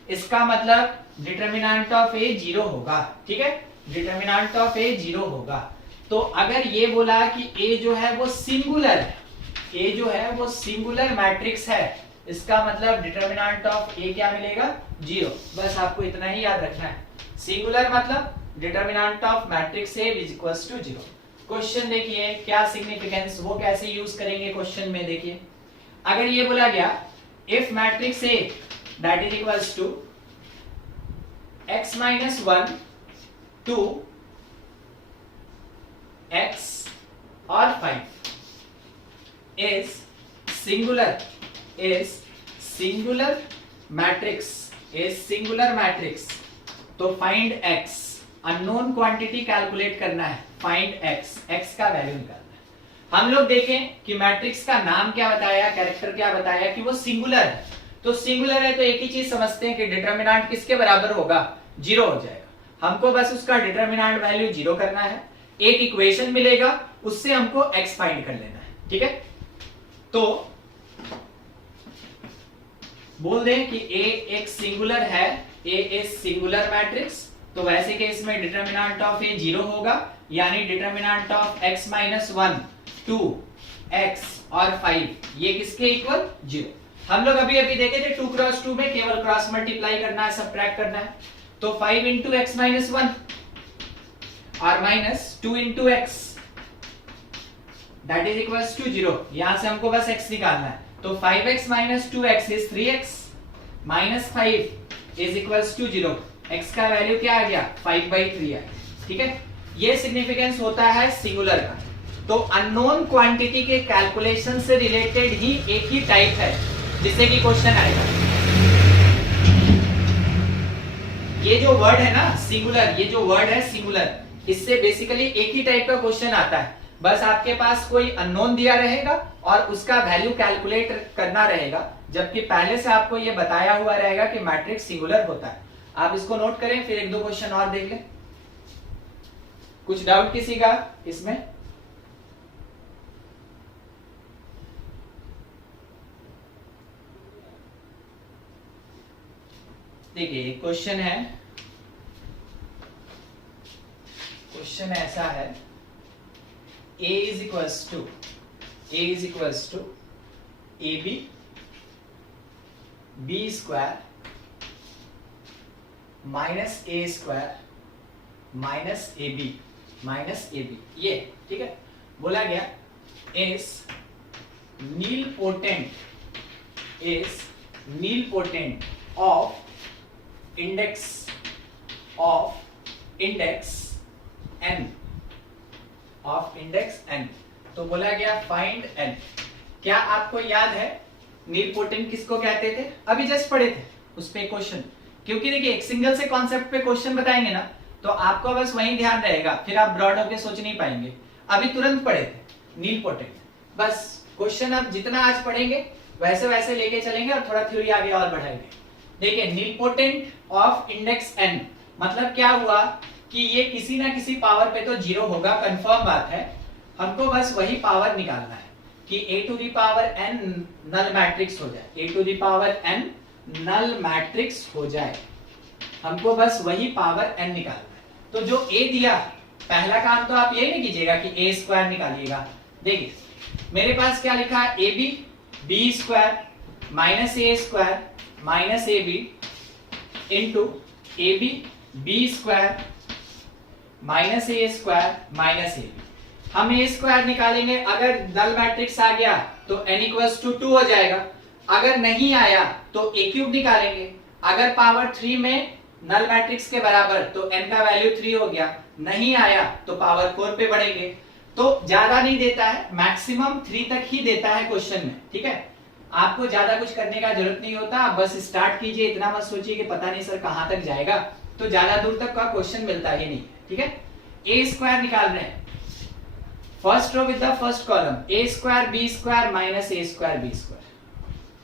इसका मतलब डिटर्मिनेंट ऑफ ए 0 होगा, ठीक है, डिटर्मिनेंट ऑफ ए 0 होगा। तो अगर ये बोला कि ए जो है वो सिंगुलर है, ए जो है वो सिंगुलर मैट्रिक्स है, इसका मतलब डिटर्मिनेंट ऑफ ए क्या मिलेगा, 0। बस आपको इतना ही याद रखना है, सिंगुलर मतलब determinant of matrix A is equals to 0। Question देखिए क्या सिग्निफिकेंस, वो कैसे यूज करेंगे क्वेश्चन में, देखिए अगर ये बोला गया if matrix A that is equals to x - 1 2 x और 5 is singular मैट्रिक्स, तो find x, unknown quantity calculate करना है, फाइंड x का वैल्यू निकालना है। हम लोग देखें कि मैट्रिक्स का नाम क्या बताया, कैरेक्टर क्या बताया कि वो सिंगुलर है, तो सिंगुलर है तो एक ही चीज समझते हैं कि डिटर्मिनेंट किसके बराबर होगा, 0 हो जाएगा। हमको बस उसका डिटर्मिनेंट वैल्यू 0 करना है, एक इक्वेशन मिलेगा उससे हमको x फाइंड कर लेना है, ठीक है। तो बोल दें कि A एक सिंगुलर है, A इज सिंगुलर मैट्रिक्स, तो वैसे केस में डिटर्मिनेंट ऑफ A 0 होगा, यानी डिटर्मिनेंट ऑफ x - 1 2 x और 5 ये किसके इक्वल, 0। हम लोग अभी देखे थे 2 × 2 में केवल क्रॉस मल्टीप्लाई करना है, सबट्रैक्ट करना है, तो 5 × x - 1 और -2 × x that is equals to 0, यहां से हमको बस x निकालना है, तो 5x - 2x is 3x -5 is equals to 0, x का वैल्यू क्या आ गया, 5/3 आ, ठीक है। ये सिग्निफिकेंस होता है सिंगुलर का। तो अननोन क्वांटिटी के कैलकुलेशन से रिलेटेड ही एक ही टाइप है जिससे कि क्वेश्चन आएगा। ये जो वर्ड है ना सिंगुलर, ये जो वर्ड है सिंगुलर, इससे बेसिकली एक ही टाइप का क्वेश्चन आता है, बस आपके पास कोई अननोन दिया रहेगा और उसका वैल्यू कैलकुलेट करना रहेगा, जबकि पहले से आपको ये बताया हुआ रहेगा कि मैट्रिक्स सिंगुलर होता है। आप इसको नोट करें, फिर एक दो क्वेश्चन और देख लें। कुछ डाउट किसी का इसमें? देखिए क्वेश्चन है, क्वेश्चन ऐसा है, a is equals to A B B square minus A square minus A B ये, ठीक है। बोला गया is nilpotent of index n। तो बोला गया फाइंड n। क्या आपको याद है नील पोटेंट किसको कहते थे? अभी जस्ट पढ़े थे उस पे क्वेश्चन, क्योंकि देखिए एक सिंगल से कॉन्सेप्ट पे क्वेश्चन बताएंगे ना तो आपको बस वही ध्यान रहेगा, फिर आप ब्रॉड होके सोच नहीं पाएंगे। अभी तुरंत पढ़े थे नील पोटेंट, बस क्वेश्चन अब जितना आज पढ़ेंगे वैसे वैसे लेके चलेंगे और थोड़ा थ्योरी आगे और बढ़ाएंगे। देखिए नील पोटेंट ऑफ इंडेक्स n मतलब क्या हुआ कि ये किसी ना किसी पावर पे तो जीरो होगा, कंफर्म बात है। हमको बस वही पावर निकालना है कि a to the power n null matrix हो जाए, a to the power n null matrix हो जाए। हमको बस वही पावर n निकालना है। तो जो a दिया, पहला काम तो आप ये नहीं कीजिएगा कि a स्क्वायर निकालिएगा। देखिए मेरे पास क्या लिखा है, A B B square minus A square minus A B into A B B square minus A square minus A B. हम ए स्क्वायर निकालेंगे, अगर नल मैट्रिक्स आ गया तो n इक्वल्स टू 2 हो जाएगा, अगर नहीं आया तो ए क्यूब निकालेंगे, अगर पावर 3 में नल मैट्रिक्स के बराबर तो n का वैल्यू 3 हो गया, नहीं आया तो पावर 4 पे बढ़ेंगे। तो ज्यादा नहीं देता है, मैक्सिमम 3 तक ही देता है क्वेश्चन में, ठीक है। आपको ज्यादा कुछ करने का जरूरत नहीं होता, आप बस स्टार्ट कीजिए, इतना मत सोचिए कि पता नहीं सर कहां तक जाएगा, तो ज्यादा दूर तक का क्वेश्चन मिलता ही नहीं, ठीक है। ए स्क्वायर निकाल रहे हैं, first row with the first column, A square B square minus A square B square,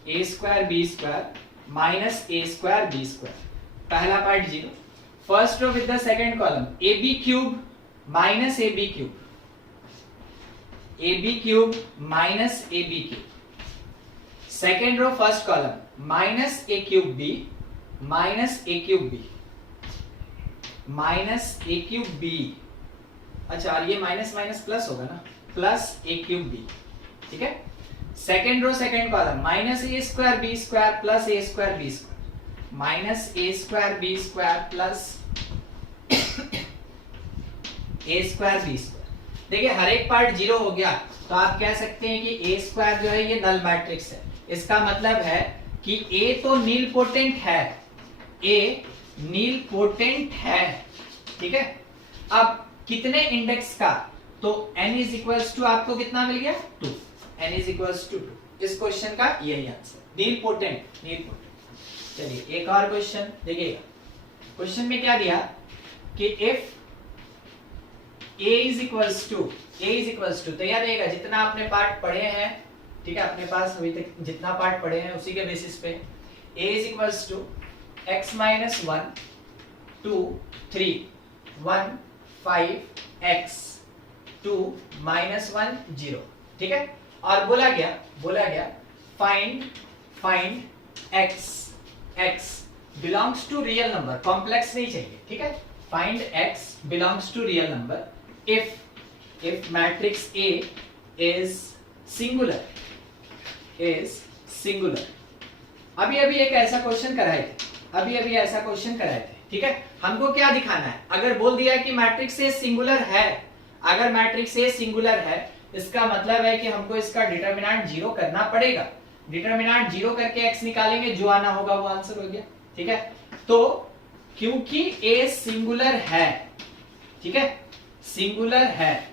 A square B square minus A square B square. पहला part 0, first row with the second column, A B cube minus A B cube, A B cube minus A B cube. Second row first column, minus A cube B minus A cube B minus A cube B. अच्छा और ये माइनस माइनस प्लस होगा ना, प्लस ए क्यूब बी, ठीक है। Second row second column, minus A square B square plus A square B square minus A square B square plus A square B square. देखिए हर एक पार्ट 0 हो गया तो आप कह सकते हैं कि ए स्क्वायर जो है ये नल मैट्रिक्स है। इसका मतलब है कि ए तो नील पोटेंट है, ए नील पोटेंट है, ठीक है। अब कितने इंडेक्स का, तो n इज इक्वल्स टू आपको कितना मिल गया 2, n इज इक्वल्स टू 2। इस क्वेश्चन का यही आंसर, नील पोटेंट, नील पोटेंट। चलिए एक और क्वेश्चन देखिएगा। क्वेश्चन में क्या दिया कि if a is equals to, तो याद रहेगा जितना आपने पार्ट पढ़े हैं, ठीक है, अपने पास अभी तक जितना पार्ट पढ़े हैं उसी के बेसिस पे a is equals to x minus 1 2 3 1 5 x 2 minus 1 0, ठीक है। और बोला गया find x belongs to real number, complex नहीं चाहिए, ठीक है। Find x belongs to real number if matrix A is singular अभी एक ऐसा क्वेश्चन कराए थे, ठीक है। हमको क्या दिखाना है, अगर बोल दिया कि मैट्रिक्स ए सिंगुलर है, अगर मैट्रिक्स ए सिंगुलर है इसका मतलब है कि हमको इसका डिटरमिनेंट 0 करना पड़ेगा। डिटरमिनेंट 0 करके x निकालेंगे, जो आना होगा वो आंसर हो गया, ठीक है। तो क्योंकि a सिंगुलर है, ठीक है, सिंगुलर है,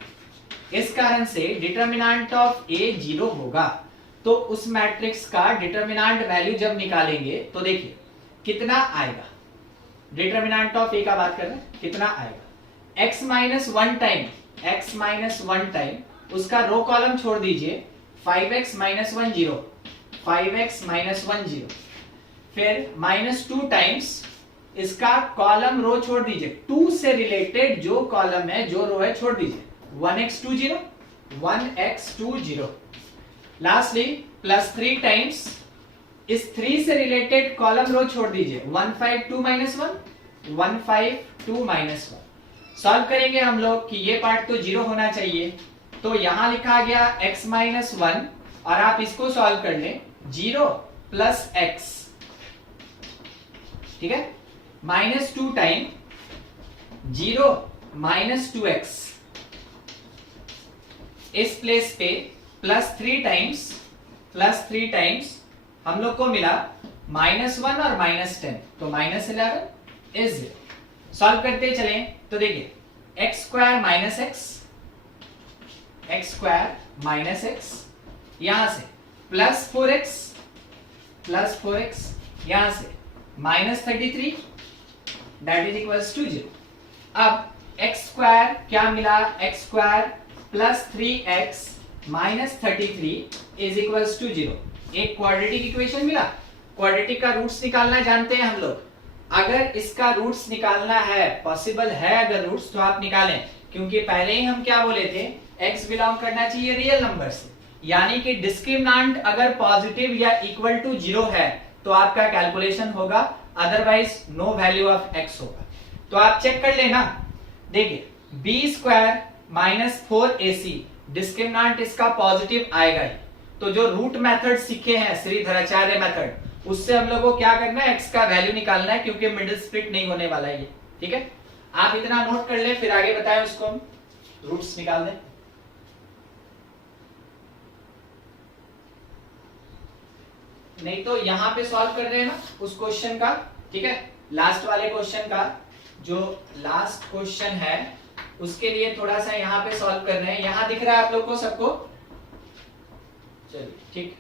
इस कारण से डिटरमिनेंट ऑफ a 0 होगा। तो उस मैट्रिक्स का डिटरमिनेंट वैल्यू जब निकालेंगे तो देखिए कितना आएगा। डिटरमिनेंट ऑफ a का बात कर रहे हैं, कितना आएगा, x माइनस 1 टाइम उसका रो कॉलम छोड़ दीजिए, 5x माइनस 1 0, 5x माइनस 1 0, फिर माइनस 2 टाइम्स इसका कॉलम रो छोड़ दीजिए, 2 से रिलेटेड जो कॉलम है जो रो है छोड़ दीजिए, 1x2 0, लास्टली प्लस 3 टाइम्स इस 3 से रिलेटेड कॉलम रो छोड़ दीजिए, 152 -1, 152 -1। सॉल्व करेंगे हम लोग कि ये पार्ट तो 0 होना चाहिए, तो यहां लिखा गया x -1 और आप इसको सॉल्व कर लें 0 प्लस x, ठीक है, -2 टाइम 0 -2x, इस प्लेस पे +3 टाइम्स हम लोग को मिला -1 और -10, तो -11 इज 0। सॉल्व करते चलें तो देखिए x स्क्वायर माइनस x, यहां से +4x यहां से -33 दैट इज इक्वल्स टू 0। अब x स्क्वायर क्या मिला, x square +3x -33 is equals to 0। एक क्वाड्रेटिक इक्वेशन मिला। क्वाड्रेटिक का रूट्स निकालना जानते हैं हम लोग। अगर इसका रूट्स निकालना है, पॉसिबल है अगर रूट्स, तो आप निकालें, क्योंकि पहले ही हम क्या बोले थे, x बिलोंग करना चाहिए रियल नंबर से, यानी कि डिस्क्रिमिनेंट अगर पॉजिटिव या इक्वल टू 0 है तो आपका कैलकुलेशन होगा, otherwise no value of x होगा। तो आप चेक कर लेना, देखिए b² -4ac डिस्क्रिमिनेंट इसका पॉजिटिव आएगा ही। तो जो रूट मेथड सीखे हैं श्रीधराचार्य मेथड, उससे हम लोग को क्या करना है, x का वैल्यू निकालना है, क्योंकि मिडिल स्प्लिट नहीं होने वाला है ये, ठीक है। आप इतना नोट कर ले, फिर आगे बताएं उसको हम रूट्स निकाल दें। नहीं तो यहां पे सॉल्व कर रहे हैं ना उस क्वेश्चन का, ठीक है, लास्ट वाले क्वेश्चन का, जो लास्ट क्वेश्चन है उसके लिए थोड़ा सा यहां पे सॉल्व कर रहे हैं। यहां दिख रहा है आप लोग को सबको, चलिए ठीक,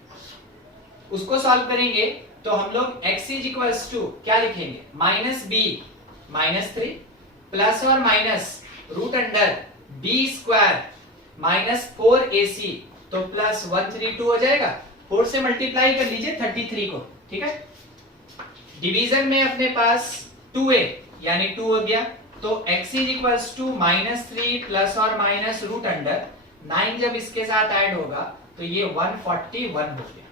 उसको सॉल्व करेंगे तो हम लोग x इज इक्वल्स टू क्या लिखेंगे, -b -3 प्लस और minus root under b² -4ac, तो +132 हो जाएगा। 4 से मल्टीप्लाई कर लीजिए 33 को, ठीक है। डिवीजन में अपने पास 2a यानी 2 हो गया, तो x is equals to -3 plus और माइनस रूट अंडर 9, जब इसके साथ ऐड होगा तो ये 141 हो गया,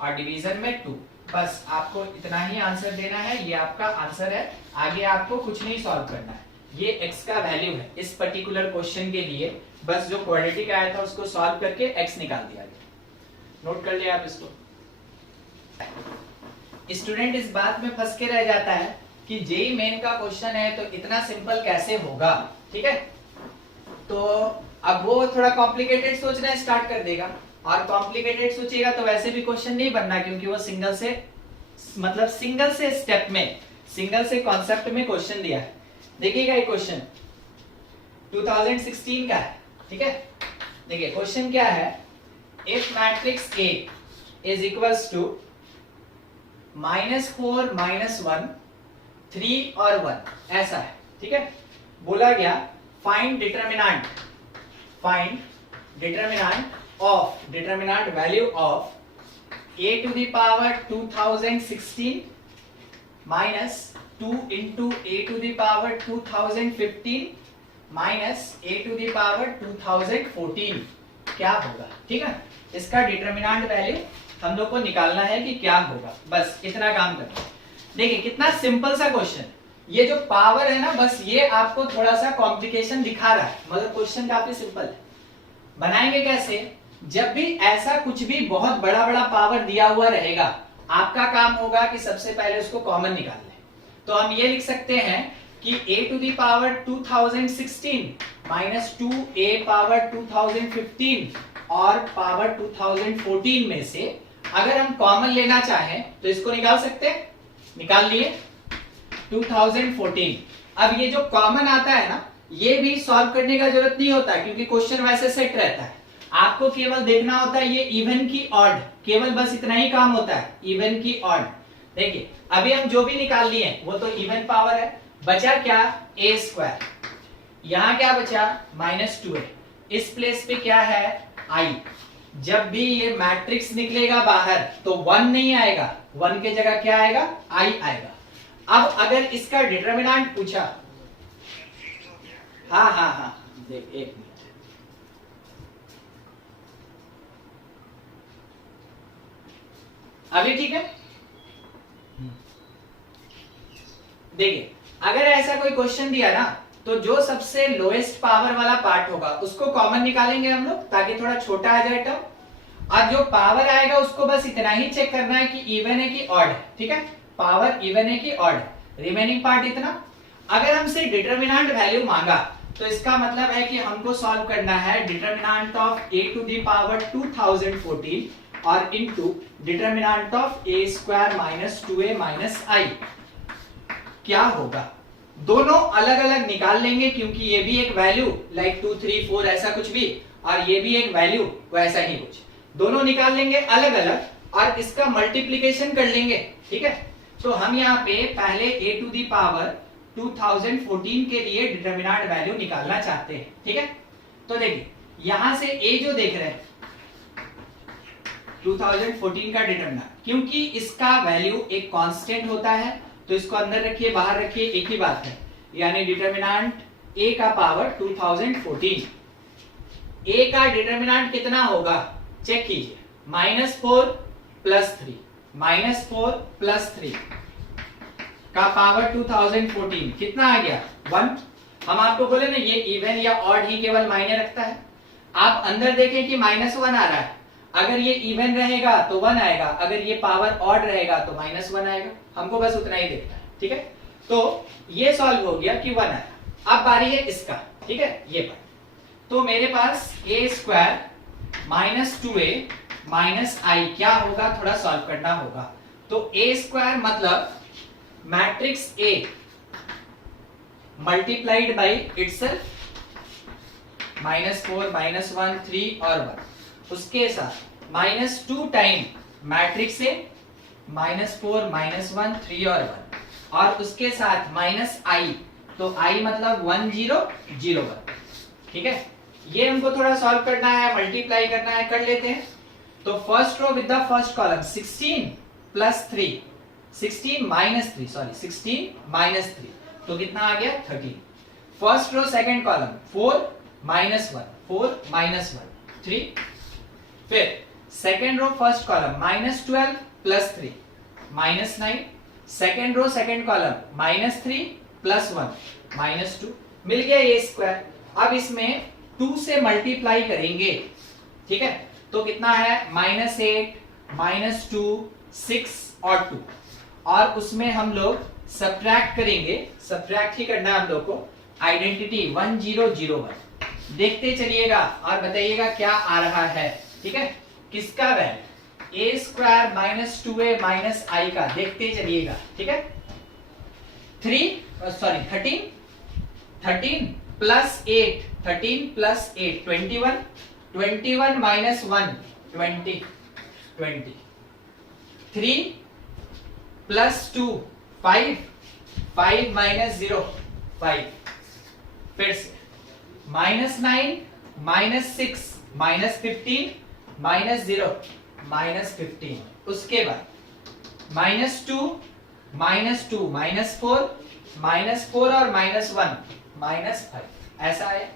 और डिवीजन में 2। बस आपको इतना ही आंसर देना है, ये आपका आंसर है, आगे आपको कुछ नहीं सॉल्व करना है। ये x का वैल्यू है इस पर्टिकुलर क्वेश्चन के लिए, बस जो क्वाड्रेटिक आया था उसको सॉल्व करके x निकाल दिया गया। नोट कर लिया आप इसको। स्टूडेंट इस बात में फंस के रह जाता है कि जेई मेन का क्वेश्चन है तो इतना सिंपल कैसे होगा, ठीक है। तो अब वो थोड़ा कॉम्प्लिकेटेड सोचना स्टार्ट कर देगा, और कॉम्प्लिकेटेड सोचेगा तो वैसे भी क्वेश्चन नहीं बनना, क्योंकि वो सिंगल से स्टेप में, सिंगल से कॉन्सेप्ट में क्वेश्चन दिया है। देखिएगा ये क्वेश्चन 2016 का है, ठीक है। देखिए क्वेश्चन क्या है, if matrix A is equals to -4 -1 3 और 1, ऐसा है, ठीक है। बोला गया find determinant value of a to the power 2016 minus 2 into a to the power 2015 minus a to the power 2014 क्या होगा, ठीक है। इसका डिटरमिनेंट वैल्यू हम लोग को निकालना है कि क्या होगा, बस इतना काम करना। देखिए कितना सिंपल सा क्वेश्चन, ये जो पावर है ना, बस ये आपको थोड़ा सा कॉम्प्लिकेशन दिखा रहा है, मगर क्वेश्चन काफी सिंपल है। बनाएंगे कैसे, जब भी ऐसा कुछ भी बहुत बड़ा बड़ा पावर दिया हुआ रहेगा, आपका काम होगा कि सबसे पहले उसको कॉमन निकाल लें। तो हम ये लिख सकते हैं कि a to the power 2016 minus 2a power 2015 और पावर 2014 में से अगर हम कॉमन लेना चाहें तो इसको निकाल सकते हैं, निकाल लिए 2014। अब ये जो कॉमन आता है ना, ये भी सॉल्व करने का जरूरत नहीं होता, क्योंकि क्वेश्चन वैसे सेट रहता है। आपको केवल देखना होता है ये इवन की ऑड, केवल बस इतना ही काम होता है, इवन की ऑड। देखिए अभी हम जो भी निकाल लिए वो तो इवन पावर है, बचा क्या, a², यहां क्या बचा -2a, इस प्लेस पे क्या है i। जब भी ये मैट्रिक्स निकलेगा बाहर तो 1 नहीं आएगा, 1 के जगह क्या आएगा, i आएगा। अब अगर इसका डिटरमिनेंट पूछा, हाँ देख एक मिनट, अभी ठीक है। देखिए अगर ऐसा कोई क्वेश्चन दिया ना, तो जो सबसे लोएस्ट पावर वाला पार्ट होगा उसको कॉमन निकालेंगे हम लोग, ताकि थोड़ा छोटा आ जाए टर्म। और जो पावर आएगा उसको बस इतना ही चेक करना है कि इवन है कि ऑड है, ठीक है, पावर इवन है कि ऑड है, रिमेनिंग पार्ट इतना। अगर हमसे डिटरमिनेंट वैल्यू मांगा तो इसका मतलब है कि हमको सॉल्व करना है determinant of a to the power 2014 और into determinant of a square minus 2a minus i। क्या होगा, दोनों अलग अलग निकाल लेंगे, क्योंकि ये भी एक वैल्यू लाइक 2 3 4 ऐसा कुछ भी, और ये भी एक वैल्यू वैसा ही कुछ, दोनों निकाल लेंगे अलग अलग और इसका मल्टीप्लीकेशन कर लेंगे, ठीक है। तो हम यहाँ पे पहले a टू दी पावर 2014 के लिए डिटरमिनेंट वैल्यू निकालना चाहते हैं, ठीक है। तो देखिए यहां से a जो देख रहे हैं 2014 का डिटरमिनेंट, क्योंकि इसका वैल्यू एक कांस्टेंट होता है तो इसको अंदर रखिए बाहर रखिए एक ही बात है, यानी डिटरमिनेंट a का पावर 2014। a का डिटरमिनेंट कितना होगा चेक कीजिए, -4 + 3, -4 + 3 का पावर 2014 कितना आ गया 1। हम आपको बोले ना ये इवन या ऑड ही केवल मायने रखता है। आप अंदर देखें कि -1 आ रहा है, अगर ये इवन रहेगा तो 1 आएगा, अगर ये पावर ऑड रहेगा तो -1 आएगा, हमको बस उतना ही देखना है, ठीक है। तो ये सॉल्व हो गया कि 1 आया। अब बारी है इसका, ठीक है, ये पर तो मेरे पास a square minus 2a minus I क्या होगा, थोड़ा सॉल्व करना होगा। तो a स्क्वायर मतलब matrix A multiplied by itself, -4 -1 3 और 1, उसके साथ -2 टाइम मैट्रिक्स A -4 -1 3 और 1, और उसके साथ -i, तो i मतलब 1 0 0 1, ठीक है। ये हमको थोड़ा सॉल्व करना है, मल्टीप्लाई करना है, कर लेते हैं। तो first row with the first column 16 + 3 16 -3 sorry 16 -3, तो कितना आ गया 13। फर्स्ट रो सेकंड कॉलम 4 -1 4 -1 3, फिर second row first column -12 + 3 -9, second row second column -3 + 1 -2, मिल गया a स्क्वायर। अब इसमें 2 से मल्टीप्लाई करेंगे, ठीक है, तो कितना है -8 -2 6 और 2, और उसमें हम लोग सब्ट्रैक्ट करेंगे, सब्ट्रैक्ट ही करना है हम लोग को, आइडेंटिटी 1 0 0 1, देखते चलिएगा और बताइएगा क्या आ रहा है, ठीक है। किसका value a square -2a minus i का, देखते चलिएगा, ठीक है। 13 + 8 13 + 8 21 21 -1 20 20 3 + 2 5 5 - 0 5, फिर से -9 -6 -15 -0 -15, उसके बाद -2 -2 -4 -4 और -1 -5, ऐसा है।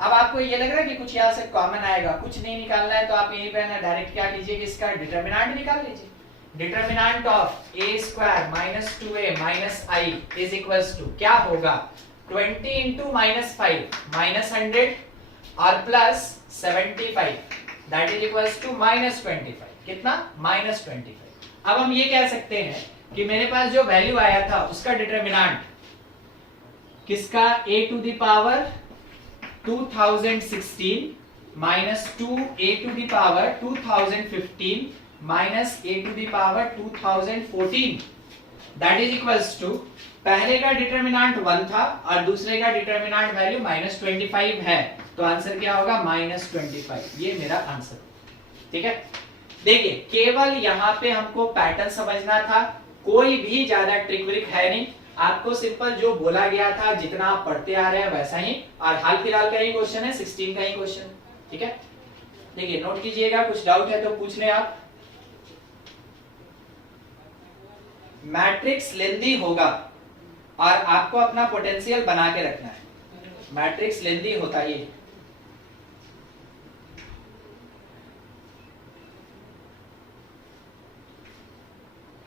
अब आपको ये लग रहा है कि कुछ यहाँ से कॉमन आएगा, कुछ नहीं निकालना है, तो आप यहीं पे ना डायरेक्ट क्या कीजिए कि इसका डिटरमिनेंट निकाल लीजिए। Determinant of a square -2a minus i is equals to क्या होगा 20 इंटू -5 -100 और plus 75, that is equals to -25, कितना -25। अब हम ये कह सकते हैं कि मेरे पास जो वैल्यू आया था उसका डिटरमिनेंट किसका a to the power 2016 -2a to the power 2015 minus a to the power 2014, that is equals to पहले का डिटरमिनेंट 1 था और दूसरे का डिटरमिनेंट वैल्यू -25 है, तो आंसर क्या होगा -25, ये मेरा आंसर, ठीक है। देखिए केवल यहाँ पे हमको पैटर्न समझना था, कोई भी ज्यादा ट्रिक व्रिक है नहीं, आपको सिंपल जो बोला गया था जितना आप पढ़ते आ रहे हैं वैसा ही, और हाल फिलहाल का ही क्वेश्चन है, 16 का ही क्वेश्चन, ठीक है। देखिए नोट कीजिएगा, कुछ डाउट है तो पूछ लें आप। मैट्रिक्स लेंदी होगा और आपको अपना पोटेंशियल बना के रखना है, मैट्रिक्स लेंदी होता है ये।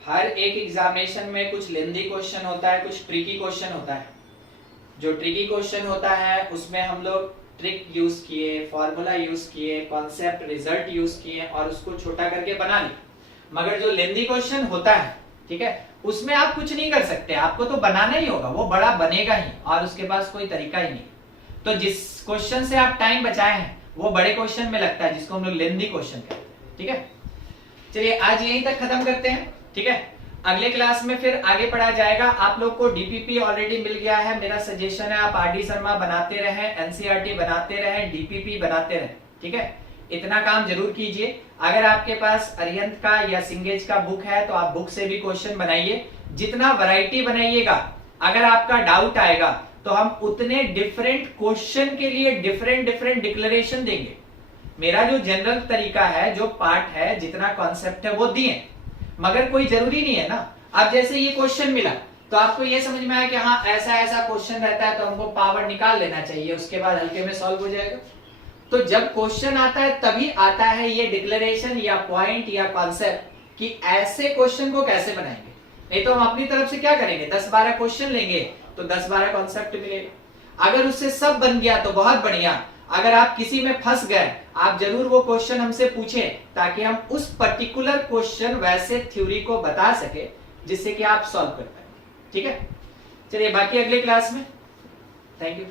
हर एक एग्जामिनेशन में कुछ लेंदी क्वेश्चन होता है, कुछ ट्रिकी क्वेश्चन होता है। जो ट्रिकी क्वेश्चन होता है उसमें हम लोग ट्रिक यूज किए, फॉर्मूला यूज किए, कॉन्सेप्ट रिजल्ट यूज किए और उसको छोटा करके बना लिया। मगर जो लेंदी क्वेश्चन होता है, ठीक है, उसमें आप कुछ नहीं कर सकते, आपको तो बनाना ही होगा, वो बड़ा बनेगा ही और उसके पास कोई तरीका ही नहीं। तो जिस क्वेश्चन से आप टाइम बचाए हैं वो बड़े क्वेश्चन में लगता है, जिसको हम लोग लेंदी क्वेश्चन कहते हैं। ठीक है, चलिए आज यहीं तक खत्म करते हैं। ठीक है, अगले क्लास में फिर आगे पढ़ा जाएगा। आप लोग को डीपीपी ऑलरेडी मिल गया है। मेरा सजेशन है आप आरडी शर्मा बनाते रहें, एनसीईआरटी बनाते रहें, डीपीपी बनाते रहें। ठीक है, इतना काम जरूर कीजिए। अगर आपके पास अरिहंत का या सिंगेज का बुक है तो आप बुक से भी क्वेश्चन बनाइए। जितना वैरायटी बनाइएगा, अगर आपका डाउट आएगा तो हम उतने डिफरेंट क्वेश्चन के लिए डिफरेंट डिफरेंट डिक्लेरेशन देंगे। मेरा जो जनरल तरीका है, जो पार्ट है, जितना कॉन्सेप्ट है वो दिए, मगर कोई जरूरी नहीं है ना। अब जैसे ये क्वेश्चन मिला तो आपको ये समझ में आया कि हाँ ऐसा ऐसा क्वेश्चन रहता है तो हमको पावर निकाल लेना चाहिए, उसके बाद हल्के में सॉल्व हो जाएगा। तो जब क्वेश्चन आता है तभी आता है ये डिक्लेरेशन या पॉइंट या कॉन्सेप्ट कि ऐसे क्वेश्चन को कैसे बनाएंगे। नहीं तो हम अपनी तरफ से क्या करेंगे, 10-12 क्वेश्चन लेंगे तो 10-12 कॉन्सेप्ट मिलेगा। अगर उससे सब बन गया तो बहुत बढ़िया। अगर आप किसी में फंस गए, आप जरूर वो क्वेश्चन हमसे पूछें ताकि हम उस पर्टिकुलर क्वेश्चन वैसे थ्योरी को बता सके जिससे कि आप सॉल्व कर पाए। ठीक है, चलिए बाकी अगले क्लास में। Thank you.